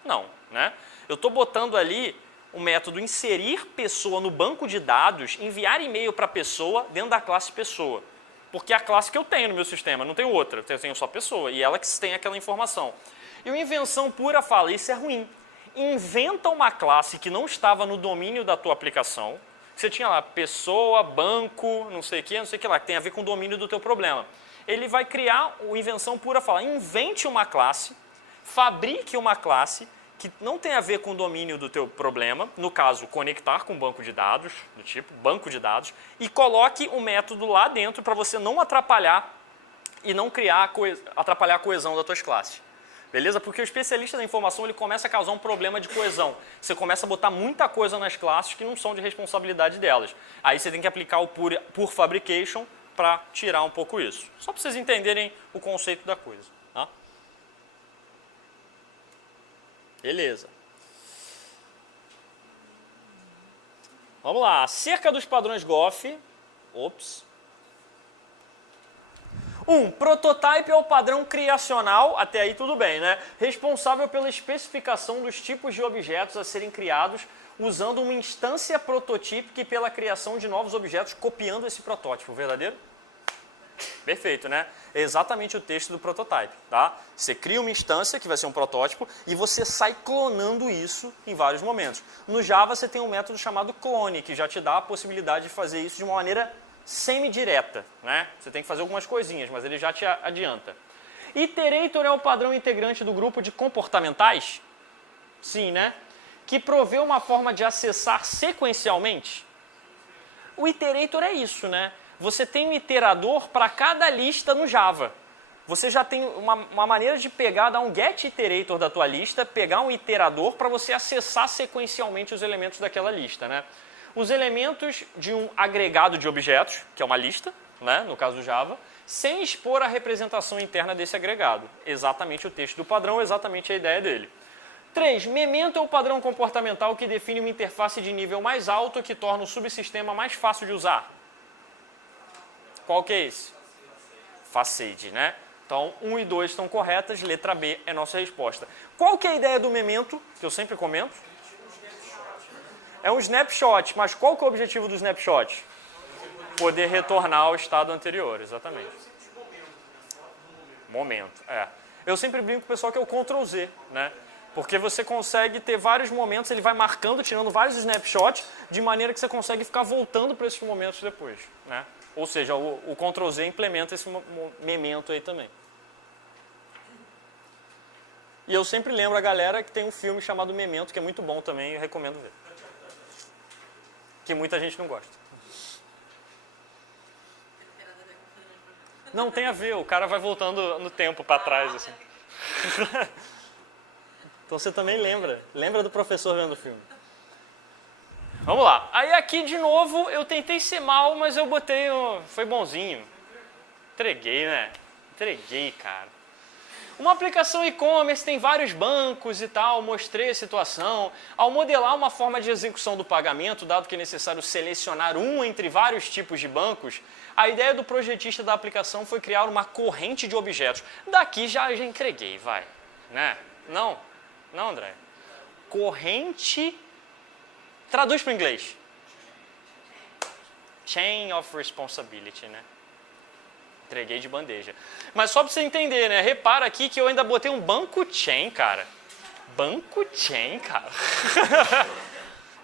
Não, né? Eu estou botando ali o método inserir pessoa no banco de dados, enviar e-mail para a pessoa dentro da classe pessoa. Porque é a classe que eu tenho no meu sistema, não tenho outra, eu tenho só pessoa, e ela que tem aquela informação. E o invenção pura fala, isso é ruim. Inventa uma classe que não estava no domínio da tua aplicação. Você tinha lá pessoa, banco, não sei o que lá, que tem a ver com o domínio do teu problema. Ele vai criar, o invenção pura fala, invente uma classe, fabrique uma classe que não tem a ver com o domínio do teu problema, no caso, conectar com um banco de dados, do tipo banco de dados, e coloque o método lá dentro para você não atrapalhar e não atrapalhar a coesão das tuas classes. Beleza? Porque o especialista da informação ele começa a causar um problema de coesão. Você começa a botar muita coisa nas classes que não são de responsabilidade delas. Aí você tem que aplicar o pur fabrication para tirar um pouco isso. Só para vocês entenderem o conceito da coisa. Tá? Beleza. Vamos lá. Acerca dos padrões Goff. Ops. Prototype é o padrão criacional, até aí tudo bem, né? Responsável pela especificação dos tipos de objetos a serem criados usando uma instância prototípica e pela criação de novos objetos copiando esse protótipo. Verdadeiro? Perfeito, né? É exatamente o texto do prototype, tá? Você cria uma instância, que vai ser um protótipo, e você sai clonando isso em vários momentos. No Java você tem um método chamado clone, que já te dá a possibilidade de fazer isso de uma maneira semi-direta, né? Você tem que fazer algumas coisinhas, mas ele já te adianta. Iterator é o padrão integrante do grupo de comportamentais? Sim, né? Que provê uma forma de acessar sequencialmente. O iterator é isso, né? Você tem um iterador para cada lista no Java. Você já tem uma maneira de pegar, dar um get iterator da tua lista, pegar um iterador para você acessar sequencialmente os elementos daquela lista, né? Os elementos de um agregado de objetos, que é uma lista, né, no caso do Java, sem expor a representação interna desse agregado. Exatamente o texto do padrão, exatamente a ideia dele. 3. Memento é o padrão comportamental que define uma interface de nível mais alto que torna o subsistema mais fácil de usar. Qual que é esse? Facade, né? Então, 1 e 2 estão corretas, letra B é nossa resposta. Qual que é a ideia do memento, que eu sempre comento? É um snapshot, mas qual que é o objetivo do snapshot? Poder retornar ao estado anterior, exatamente. Momento, é. Eu sempre brinco com o pessoal que é o Ctrl Z, né? Porque você consegue ter vários momentos, ele vai marcando, tirando vários snapshots, de maneira que você consegue ficar voltando para esses momentos depois, né? Ou seja, o Ctrl Z implementa esse memento aí também. E eu sempre lembro a galera que tem um filme chamado Memento, que é muito bom também, eu recomendo ver. Que muita gente não gosta. Não, tem a ver, o cara vai voltando no tempo para trás, assim. Então você também lembra do professor vendo o filme. Vamos lá. Aí aqui, de novo, eu tentei ser mal, mas eu botei, foi bonzinho. Entreguei, né? Entreguei, cara. Uma aplicação e-commerce tem vários bancos e tal, mostrei a situação. Ao modelar uma forma de execução do pagamento, dado que é necessário selecionar um entre vários tipos de bancos, a ideia do projetista da aplicação foi criar uma corrente de objetos. Daqui já entreguei, vai. Né? Não, André. Corrente... Traduz para o inglês. Chain of Responsibility, né? Entreguei de bandeja. Mas só para você entender, né? Repara aqui que eu ainda botei um banco chain, cara. Banco chain, cara.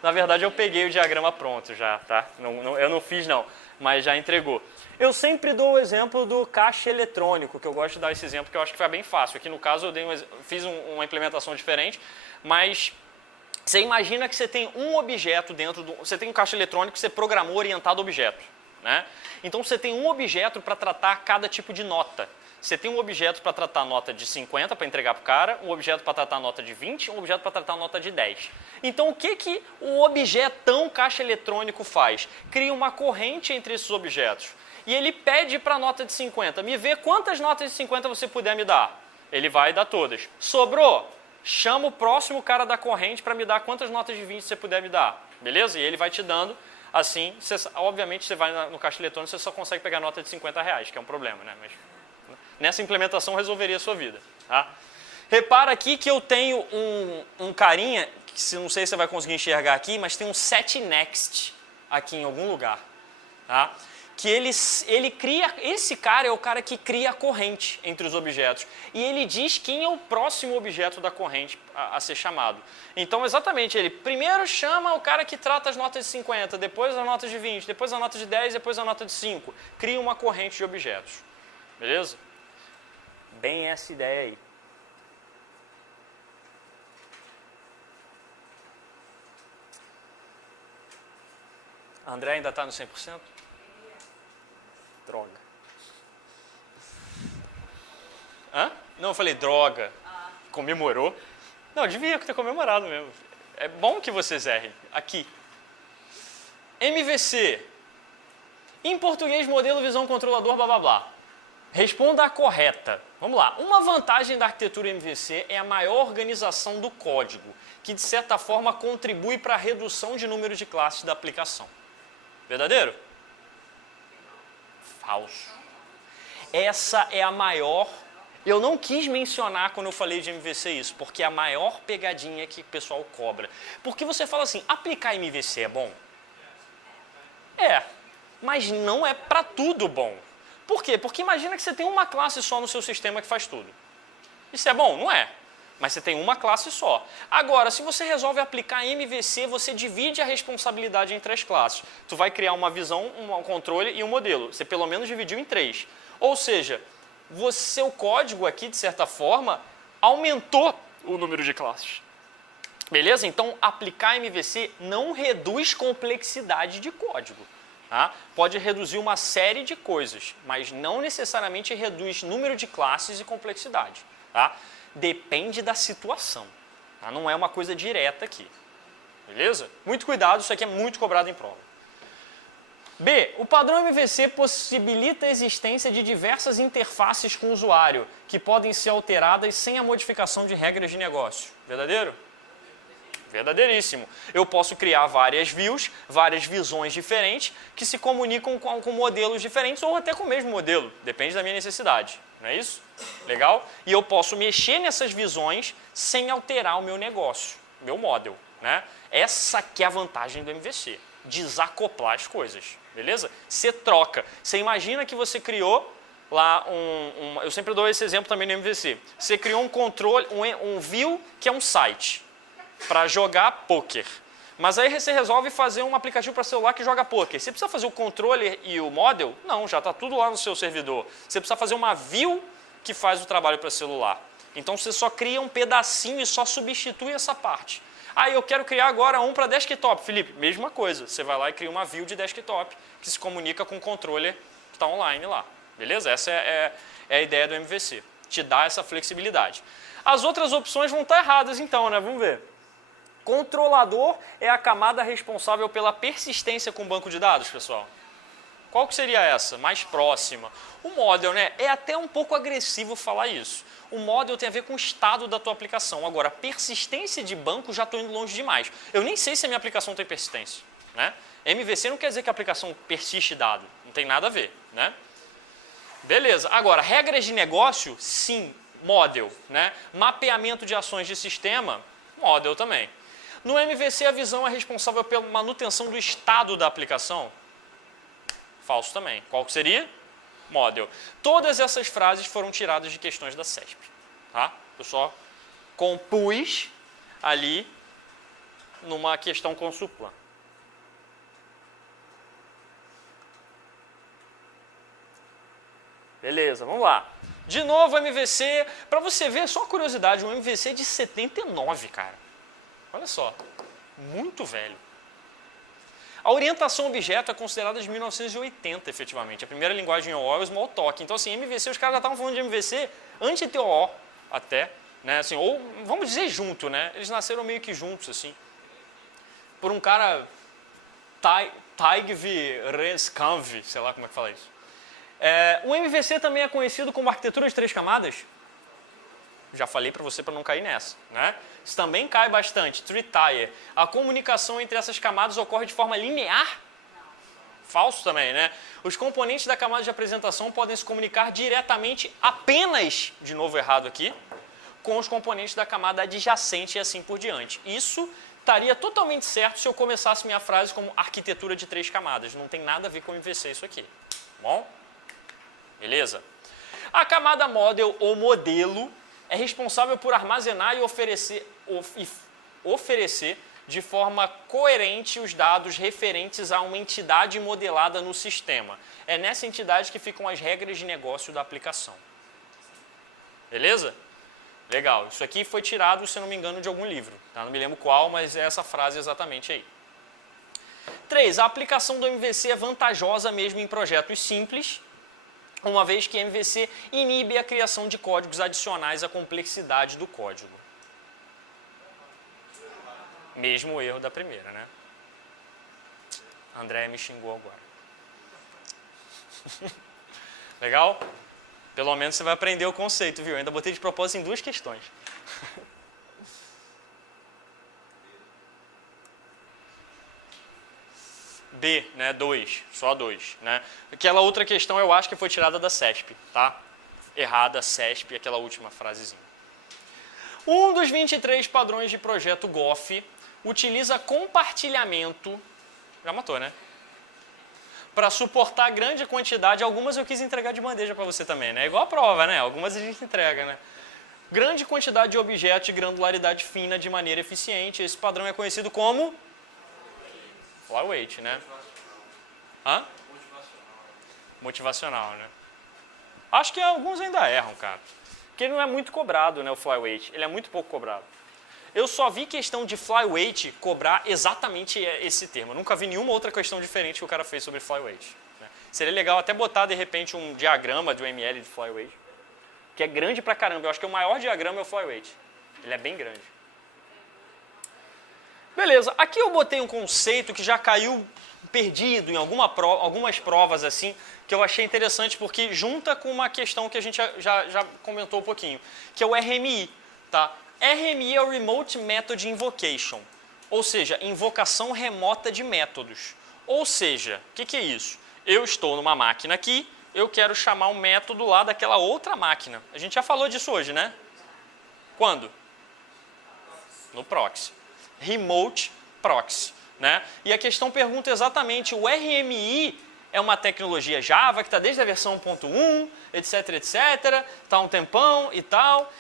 Na verdade, eu peguei o diagrama pronto já, tá? Eu não fiz, não. Mas já entregou. Eu sempre dou o exemplo do caixa eletrônico, que eu gosto de dar esse exemplo, que eu acho que foi bem fácil. Aqui no caso, eu fiz uma implementação diferente, mas... Você imagina que você tem um objeto dentro do... Você tem um caixa eletrônico que você programou orientado a objeto, né? Então você tem um objeto para tratar cada tipo de nota. Você tem um objeto para tratar a nota de 50 para entregar para o cara, um objeto para tratar a nota de 20, um objeto para tratar a nota de 10. Então o que o objetão caixa eletrônico faz? Cria uma corrente entre esses objetos. E ele pede para a nota de 50, me vê quantas notas de 50 você puder me dar. Ele vai dar todas. Sobrou? Chama o próximo cara da corrente para me dar quantas notas de 20 você puder me dar. Beleza? E ele vai te dando Assim, obviamente, você vai no caixa eletrônico, você só consegue pegar nota de R$50, que é um problema, né? Mas nessa implementação resolveria a sua vida. Tá? Repara aqui que eu tenho um carinha, que não sei se você vai conseguir enxergar aqui, mas tem um set next aqui em algum lugar. Tá? Que ele cria, esse cara é o cara que cria a corrente entre os objetos. E ele diz quem é o próximo objeto da corrente a ser chamado. Então, exatamente, ele primeiro chama o cara que trata as notas de 50, depois as notas de 20, depois a nota de 10, depois a nota de 5. Cria uma corrente de objetos. Beleza? Bem essa ideia aí. André ainda está no 100%? Droga. Hã? Não, eu falei droga. Comemorou? Não, devia ter comemorado mesmo. É bom que vocês errem. Aqui. MVC. Em português, modelo, visão, controlador, blá blá blá. Responda a correta. Vamos lá. Uma vantagem da arquitetura MVC é a maior organização do código, que de certa forma contribui para a redução de número de classes da aplicação. Verdadeiro? Falso. Essa é a maior... Eu não quis mencionar quando eu falei de MVC isso, porque é a maior pegadinha que o pessoal cobra. Porque você fala assim, aplicar MVC é bom? É, mas não é para tudo bom. Por quê? Porque imagina que você tem uma classe só no seu sistema que faz tudo. Isso é bom? Não é. Mas você tem uma classe só. Agora, se você resolve aplicar MVC, você divide a responsabilidade em 3 classes. Tu vai criar uma visão, um controle e um modelo. Você pelo menos dividiu em 3. Ou seja, seu código aqui, de certa forma, aumentou o número de classes. Beleza? Então, aplicar MVC não reduz complexidade de código. Tá? Pode reduzir uma série de coisas, mas não necessariamente reduz número de classes e complexidade. Tá? Depende da situação. Tá? Não é uma coisa direta aqui. Beleza? Muito cuidado, isso aqui é muito cobrado em prova. B. O padrão MVC possibilita a existência de diversas interfaces com o usuário, que podem ser alteradas sem a modificação de regras de negócio. Verdadeiro? Verdadeiríssimo. Eu posso criar várias views, várias visões diferentes, que se comunicam com modelos diferentes ou até com o mesmo modelo. Depende da minha necessidade. Não é isso? Legal? E eu posso mexer nessas visões sem alterar o meu negócio, meu model. Né? Essa que é a vantagem do MVC. Desacoplar as coisas. Beleza? Você troca. Você imagina que você criou lá eu sempre dou esse exemplo também no MVC. Você criou um controle, um view que é um site para jogar poker. Mas aí você resolve fazer um aplicativo para celular que joga poker. Você precisa fazer o controller e o model? Não, já está tudo lá no seu servidor. Você precisa fazer uma view que faz o trabalho para celular. Então você só cria um pedacinho e só substitui essa parte. Ah, eu quero criar agora um para desktop. Felipe, mesma coisa. Você vai lá e cria uma view de desktop que se comunica com o controller que está online lá. Beleza? Essa é a ideia do MVC. Te dá essa flexibilidade. As outras opções vão estar erradas então, né? Vamos ver. Controlador é a camada responsável pela persistência com o banco de dados, pessoal. Qual que seria essa? Mais próxima. O model, né? É até um pouco agressivo falar isso. O model tem a ver com o estado da tua aplicação. Agora, persistência de banco já estou indo longe demais. Eu nem sei se a minha aplicação tem persistência. Né? MVC não quer dizer que a aplicação persiste dado. Não tem nada a ver. Né? Beleza. Agora, regras de negócio, sim, model. Né? Mapeamento de ações de sistema, model também. No MVC, a visão é responsável pela manutenção do estado da aplicação. Falso também. Qual que seria? Model. Todas essas frases foram tiradas de questões da CESP. Tá? Eu só compus ali numa questão Consulplan. Beleza, vamos lá. De novo, MVC. Para você ver, só uma curiosidade, um MVC de 79, cara. Olha só, muito velho. A orientação objeto é considerada de 1980, efetivamente. A primeira linguagem OO é o Smalltalk. Então, assim, MVC, os caras já estavam falando de MVC antes de ter OO, até. Né? Assim, ou, vamos dizer, junto, né? Eles nasceram meio que juntos, assim. Por um cara, Taigvi Renskanv, sei lá como é que fala isso. O MVC também é conhecido como arquitetura de 3 camadas. Já falei para você para não cair nessa. Né? Isso também cai bastante. Three-tier. A comunicação entre essas camadas ocorre de forma linear falso também, né? Os componentes da camada de apresentação podem se comunicar diretamente apenas, de novo errado aqui, com os componentes da camada adjacente e assim por diante. Isso estaria totalmente certo se eu começasse minha frase como arquitetura de 3 camadas. Não tem nada a ver com MVC isso aqui. Bom? Beleza? A camada model ou modelo é responsável por armazenar e oferecer de forma coerente os dados referentes a uma entidade modelada no sistema. É nessa entidade que ficam as regras de negócio da aplicação. Beleza? Legal. Isso aqui foi tirado, se não me engano, de algum livro. Tá? Não me lembro qual, mas é essa frase exatamente aí. 3. A aplicação do MVC é vantajosa mesmo em projetos simples, uma vez que MVC inibe a criação de códigos adicionais à complexidade do código. Mesmo o erro da primeira, né? André me xingou agora. Legal? Pelo menos você vai aprender o conceito, viu? Eu ainda botei de propósito em 2 questões. B, né? 2, só 2, né? Aquela outra questão eu acho que foi tirada da CESP, tá? Errada, CESP, aquela última frasezinha. Um dos 23 padrões de projeto GOF utiliza compartilhamento, já matou, né? Para suportar grande quantidade, algumas eu quis entregar de bandeja para você também, né? Igual a prova, né? Algumas a gente entrega, né? Grande quantidade de objetos de granularidade fina de maneira eficiente. Esse padrão é conhecido como flyweight, né? Hã? Motivacional, né? Acho que alguns ainda erram, cara. Porque ele não é muito cobrado, né, o flyweight. Ele é muito pouco cobrado. Eu só vi questão de flyweight cobrar exatamente esse termo. Eu nunca vi nenhuma outra questão diferente que o cara fez sobre flyweight. Né? Seria legal até botar, de repente, um diagrama do ML de flyweight, que é grande pra caramba. Eu acho que o maior diagrama é o flyweight. Ele é bem grande. Beleza, aqui eu botei um conceito que já caiu perdido em algumas provas assim, que eu achei interessante porque junta com uma questão que a gente já comentou um pouquinho, que é o RMI. Tá? RMI é o Remote Method Invocation, ou seja, invocação remota de métodos. Ou seja, o que é isso? Eu estou numa máquina aqui, eu quero chamar um método lá daquela outra máquina. A gente já falou disso hoje, né? Quando? No proxy. Remote Proxy. Né? E a questão pergunta exatamente, o RMI é uma tecnologia Java que está desde a versão 1.1, etc, etc, está há um tempão e tal,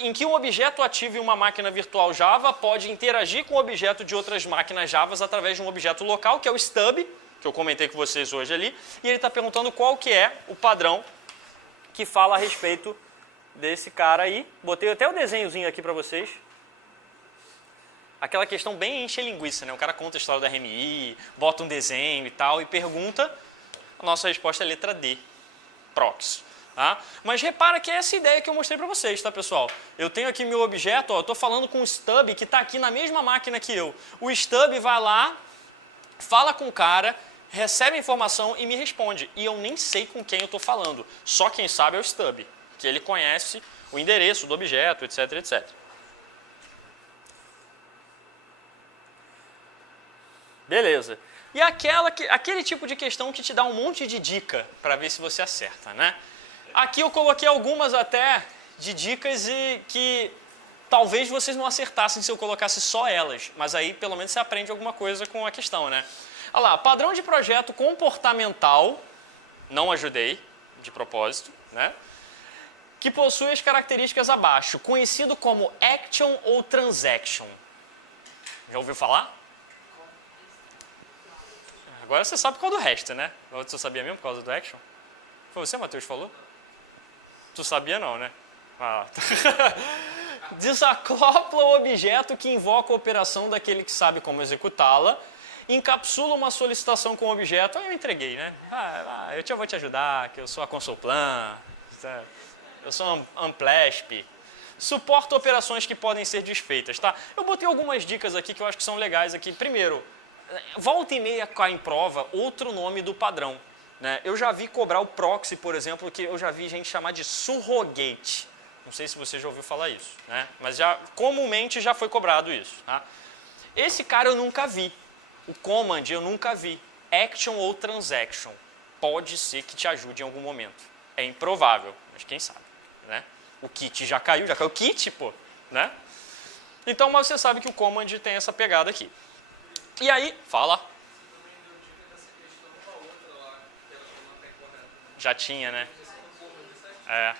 em que um objeto ativo em uma máquina virtual Java pode interagir com o objeto de outras máquinas Javas através de um objeto local, que é o stub, que eu comentei com vocês hoje ali, e ele está perguntando qual que é o padrão que fala a respeito desse cara aí. Botei até o desenhozinho aqui para vocês. Aquela questão bem enche linguiça, né? O cara conta a história da RMI, bota um desenho e tal, e pergunta. A nossa resposta é a letra D, proxy. Tá? Mas repara que é essa ideia que eu mostrei para vocês, tá, pessoal? Eu tenho aqui meu objeto, ó, eu estou falando com o stub que está aqui na mesma máquina que eu. O stub vai lá, fala com o cara, recebe a informação e me responde. E eu nem sei com quem eu estou falando. Só quem sabe é o stub, que ele conhece o endereço do objeto, etc, etc. Beleza. E aquele tipo de questão que te dá um monte de dica para ver se você acerta, né? Aqui eu coloquei algumas até de dicas e que talvez vocês não acertassem se eu colocasse só elas, mas aí pelo menos você aprende alguma coisa com a questão, né? Olha lá, padrão de projeto comportamental, não ajudei, de propósito, né? Que possui as características abaixo, conhecido como action ou transaction. Já ouviu falar? Agora você sabe qual do resto, né? Você sabia mesmo por causa do action? Foi você, Matheus, que falou? Tu sabia não, né? Ah. Desacopla o objeto que invoca a operação daquele que sabe como executá-la, encapsula uma solicitação com o objeto, aí eu entreguei, né? Eu vou te ajudar, que eu sou a Consulplan, eu sou Amplasp. Suporta operações que podem ser desfeitas, tá? Eu botei algumas dicas aqui que eu acho que são legais aqui. Primeiro, volta e meia cai em prova outro nome do padrão. Né? Eu já vi cobrar o proxy, por exemplo, que eu já vi gente chamar de surrogate. Não sei se você já ouviu falar isso, né? Mas comumente já foi cobrado isso. Tá? Esse cara eu nunca vi. O command eu nunca vi. action ou transaction. Pode ser que te ajude em algum momento. É improvável, mas quem sabe, né? O kit já caiu o kit, pô, né? Então, mas você sabe que o command tem essa pegada aqui. E aí, fala. Já tinha, né? É.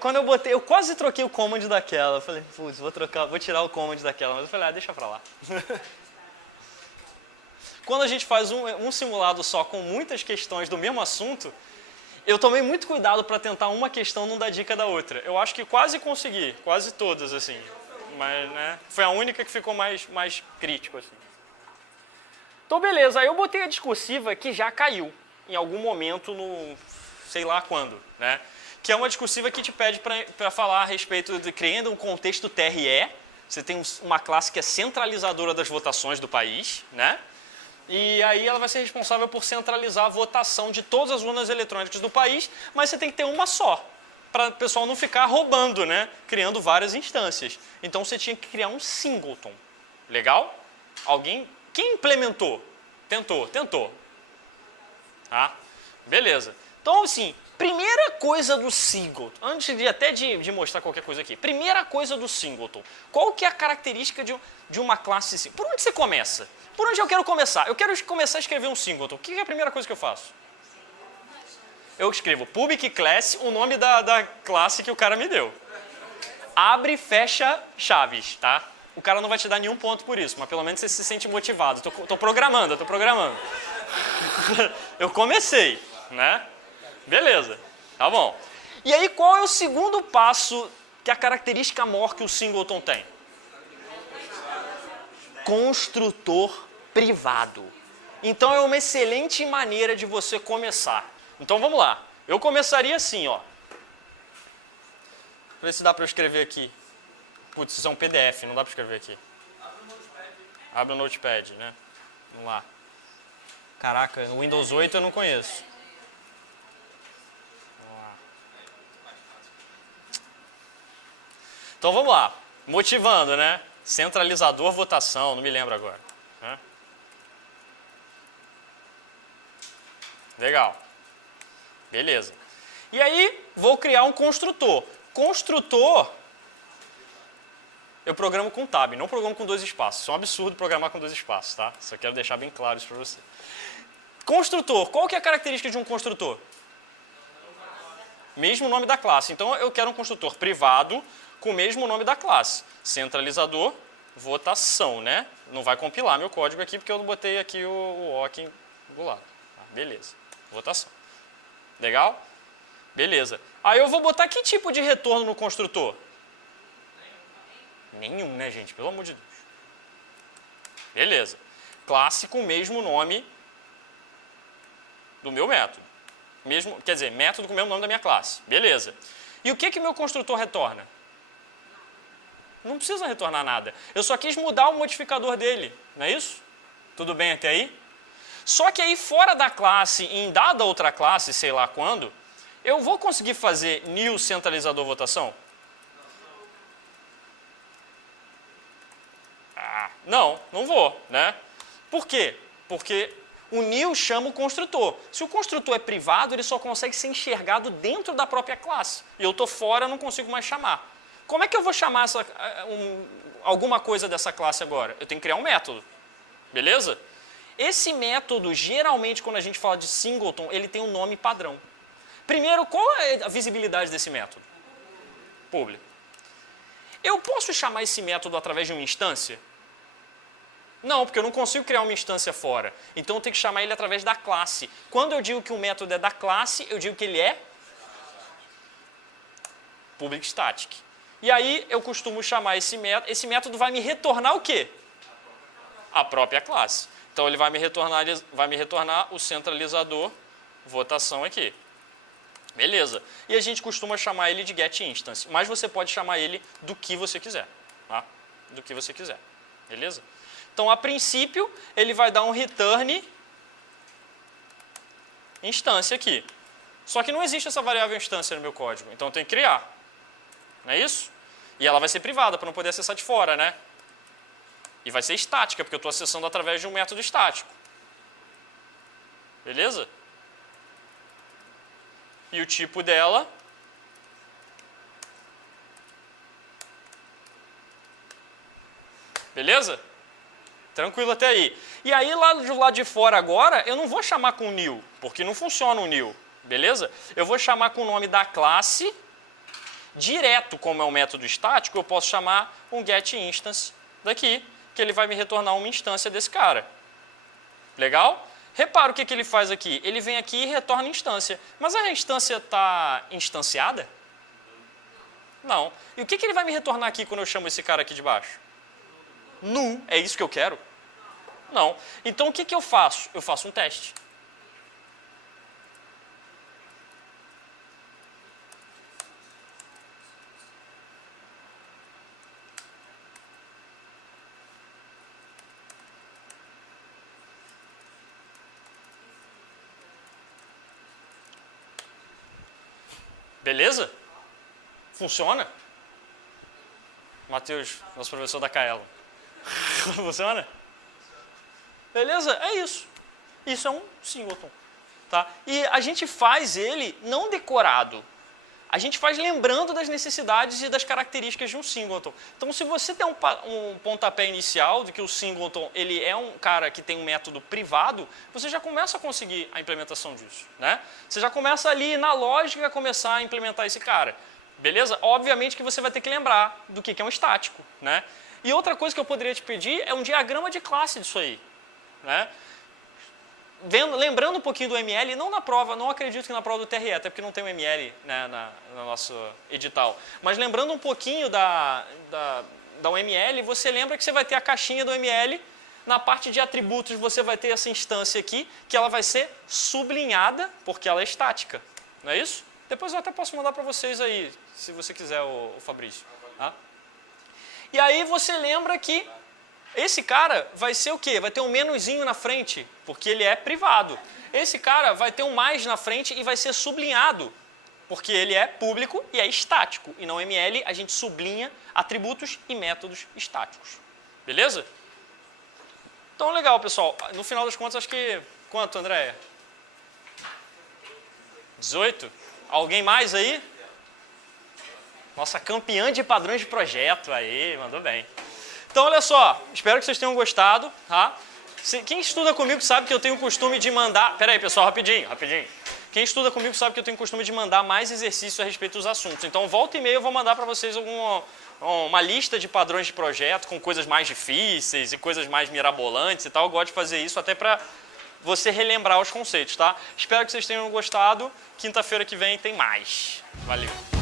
Quando eu botei, eu quase troquei o command daquela. Eu falei, putz, vou tirar o command daquela. Mas eu falei, deixa pra lá. Quando a gente faz um simulado só com muitas questões do mesmo assunto, eu tomei muito cuidado para tentar uma questão não dar dica da outra. Eu acho que quase consegui, quase todas, assim. Mas, né, foi a única que ficou mais crítico, assim. Então, beleza. Aí eu botei a discursiva que já caiu em algum momento no sei lá quando, né? Que é uma discursiva que te pede para falar a respeito de criando um contexto TRE. Você tem uma classe que é centralizadora das votações do país, né? E aí ela vai ser responsável por centralizar a votação de todas as urnas eletrônicas do país, mas você tem que ter uma só, para o pessoal não ficar roubando, né? Criando várias instâncias. Então você tinha que criar um singleton. Legal? Alguém? Quem implementou? Tentou. Ah, beleza. Então, assim, primeira coisa do singleton, antes de mostrar qualquer coisa aqui, primeira coisa do singleton, qual que é a característica de uma classe singleton? Por onde você começa? Por onde eu quero começar? Eu quero começar a escrever um singleton. O que é a primeira coisa que eu faço? Eu escrevo public class, o nome da classe que o cara me deu. Abre e fecha chaves, tá? O cara não vai te dar nenhum ponto por isso, mas pelo menos você se sente motivado. Tô programando. Eu comecei, né? Beleza, tá bom. E aí, qual é o segundo passo que a característica maior que o singleton tem? Construtor privado. Então, é uma excelente maneira de você começar. Então, vamos lá. Eu começaria assim, ó. Ver se dá para eu escrever aqui. Putz, isso é um PDF, não dá para escrever aqui. Abre o Notepad, né? Vamos lá. Caraca, no Windows 8 eu não conheço. Então vamos lá, motivando, né? Centralizador, votação, não me lembro agora. Né? Legal. Beleza. E aí, vou criar um construtor. Construtor, eu programo com tab, não programo com 2 espaços. Isso é um absurdo programar com 2 espaços, tá? Só quero deixar bem claro isso para você. Construtor, qual que é a característica de um construtor? Mesmo nome da classe. Então, eu quero um construtor privado com o mesmo nome da classe. Centralizador, votação, né? Não vai compilar meu código aqui, porque eu não botei aqui o OK do lado. Tá, beleza. Votação. Legal? Beleza. Aí eu vou botar que tipo de retorno no construtor? Nenhum, né, gente? Pelo amor de Deus. Beleza. Classe com o mesmo nome do meu método. Quer dizer, método com o mesmo nome da minha classe. Beleza. E o que meu construtor retorna? Não precisa retornar nada. Eu só quis mudar o modificador dele. Não é isso? Tudo bem até aí? Só que aí fora da classe, em dada outra classe, sei lá quando, eu vou conseguir fazer new centralizador votação? Não vou, né? Por quê? Porque o new chama o construtor. Se o construtor é privado, ele só consegue ser enxergado dentro da própria classe. E eu estou fora, não consigo mais chamar. Como é que eu vou chamar alguma coisa dessa classe agora? Eu tenho que criar um método. Beleza? Esse método, geralmente, quando a gente fala de singleton, ele tem um nome padrão. Primeiro, qual é a visibilidade desse método? Público. Eu posso chamar esse método através de uma instância? Não, porque eu não consigo criar uma instância fora. Então, eu tenho que chamar ele através da classe. Quando eu digo que o método é da classe, eu digo que ele é public static. E aí, eu costumo chamar esse método vai me retornar o quê? A própria classe. Então, ele vai me retornar o centralizador votação aqui. Beleza. E a gente costuma chamar ele de getInstance, mas você pode chamar ele do que você quiser. Tá? Do que você quiser. Beleza? Então, a princípio, ele vai dar um return instância aqui. Só que não existe essa variável instância no meu código, então eu tenho que criar. Não é isso? E ela vai ser privada, para não poder acessar de fora, né? E vai ser estática, porque eu estou acessando através de um método estático. Beleza? E o tipo dela beleza? Tranquilo até aí. E aí, lá do lado de fora agora, eu não vou chamar com new, porque não funciona o new, beleza? Eu vou chamar com o nome da classe, direto, como é um método estático, eu posso chamar um getInstance daqui, que ele vai me retornar uma instância desse cara. Legal? Repara o que ele faz aqui. Ele vem aqui e retorna instância. Mas a instância está instanciada? Não. E o que ele vai me retornar aqui quando eu chamo esse cara aqui de baixo? Null. É isso que eu quero? Não. Então, o que eu faço? Eu faço um teste. Beleza? Funciona? Matheus, nosso professor da Kaela. Funciona? Beleza? É isso. Isso é um singleton. Tá? E a gente faz ele não decorado. A gente faz lembrando das necessidades e das características de um singleton. Então, se você tem um pontapé inicial de que o singleton ele é um cara que tem um método privado, você já começa a conseguir a implementação disso. Né? Você já começa ali, na lógica, a começar a implementar esse cara. Beleza? Obviamente que você vai ter que lembrar do que é um estático. Né? E outra coisa que eu poderia te pedir é um diagrama de classe disso aí. Né? Lembrando um pouquinho do ML, não na prova, não acredito que na prova do TRE, até porque não tem o ML, né, no nosso edital, mas lembrando um pouquinho da UML, você lembra que você vai ter a caixinha do ML, na parte de atributos você vai ter essa instância aqui, que ela vai ser sublinhada, porque ela é estática, não é isso? Depois eu até posso mandar para vocês aí, se você quiser, o Fabrício. Tá? E aí você lembra que esse cara vai ser o quê? Vai ter um menuzinho na frente, porque ele é privado. Esse cara vai ter um mais na frente e vai ser sublinhado, porque ele é público e é estático. E no ML a gente sublinha atributos e métodos estáticos. Beleza? Então, legal, pessoal. No final das contas, acho que... Quanto, Andréia? 18? Alguém mais aí? Nossa, campeã de padrões de projeto. Aí, mandou bem. Então, olha só, espero que vocês tenham gostado, tá? Quem estuda comigo sabe que eu tenho o costume de mandar... Pera aí, pessoal, rapidinho. Quem estuda comigo sabe que eu tenho o costume de mandar mais exercícios a respeito dos assuntos. Então, volta e meia eu vou mandar para vocês uma lista de padrões de projeto com coisas mais difíceis e coisas mais mirabolantes e tal. Eu gosto de fazer isso até para você relembrar os conceitos, tá? Espero que vocês tenham gostado. Quinta-feira que vem tem mais. Valeu!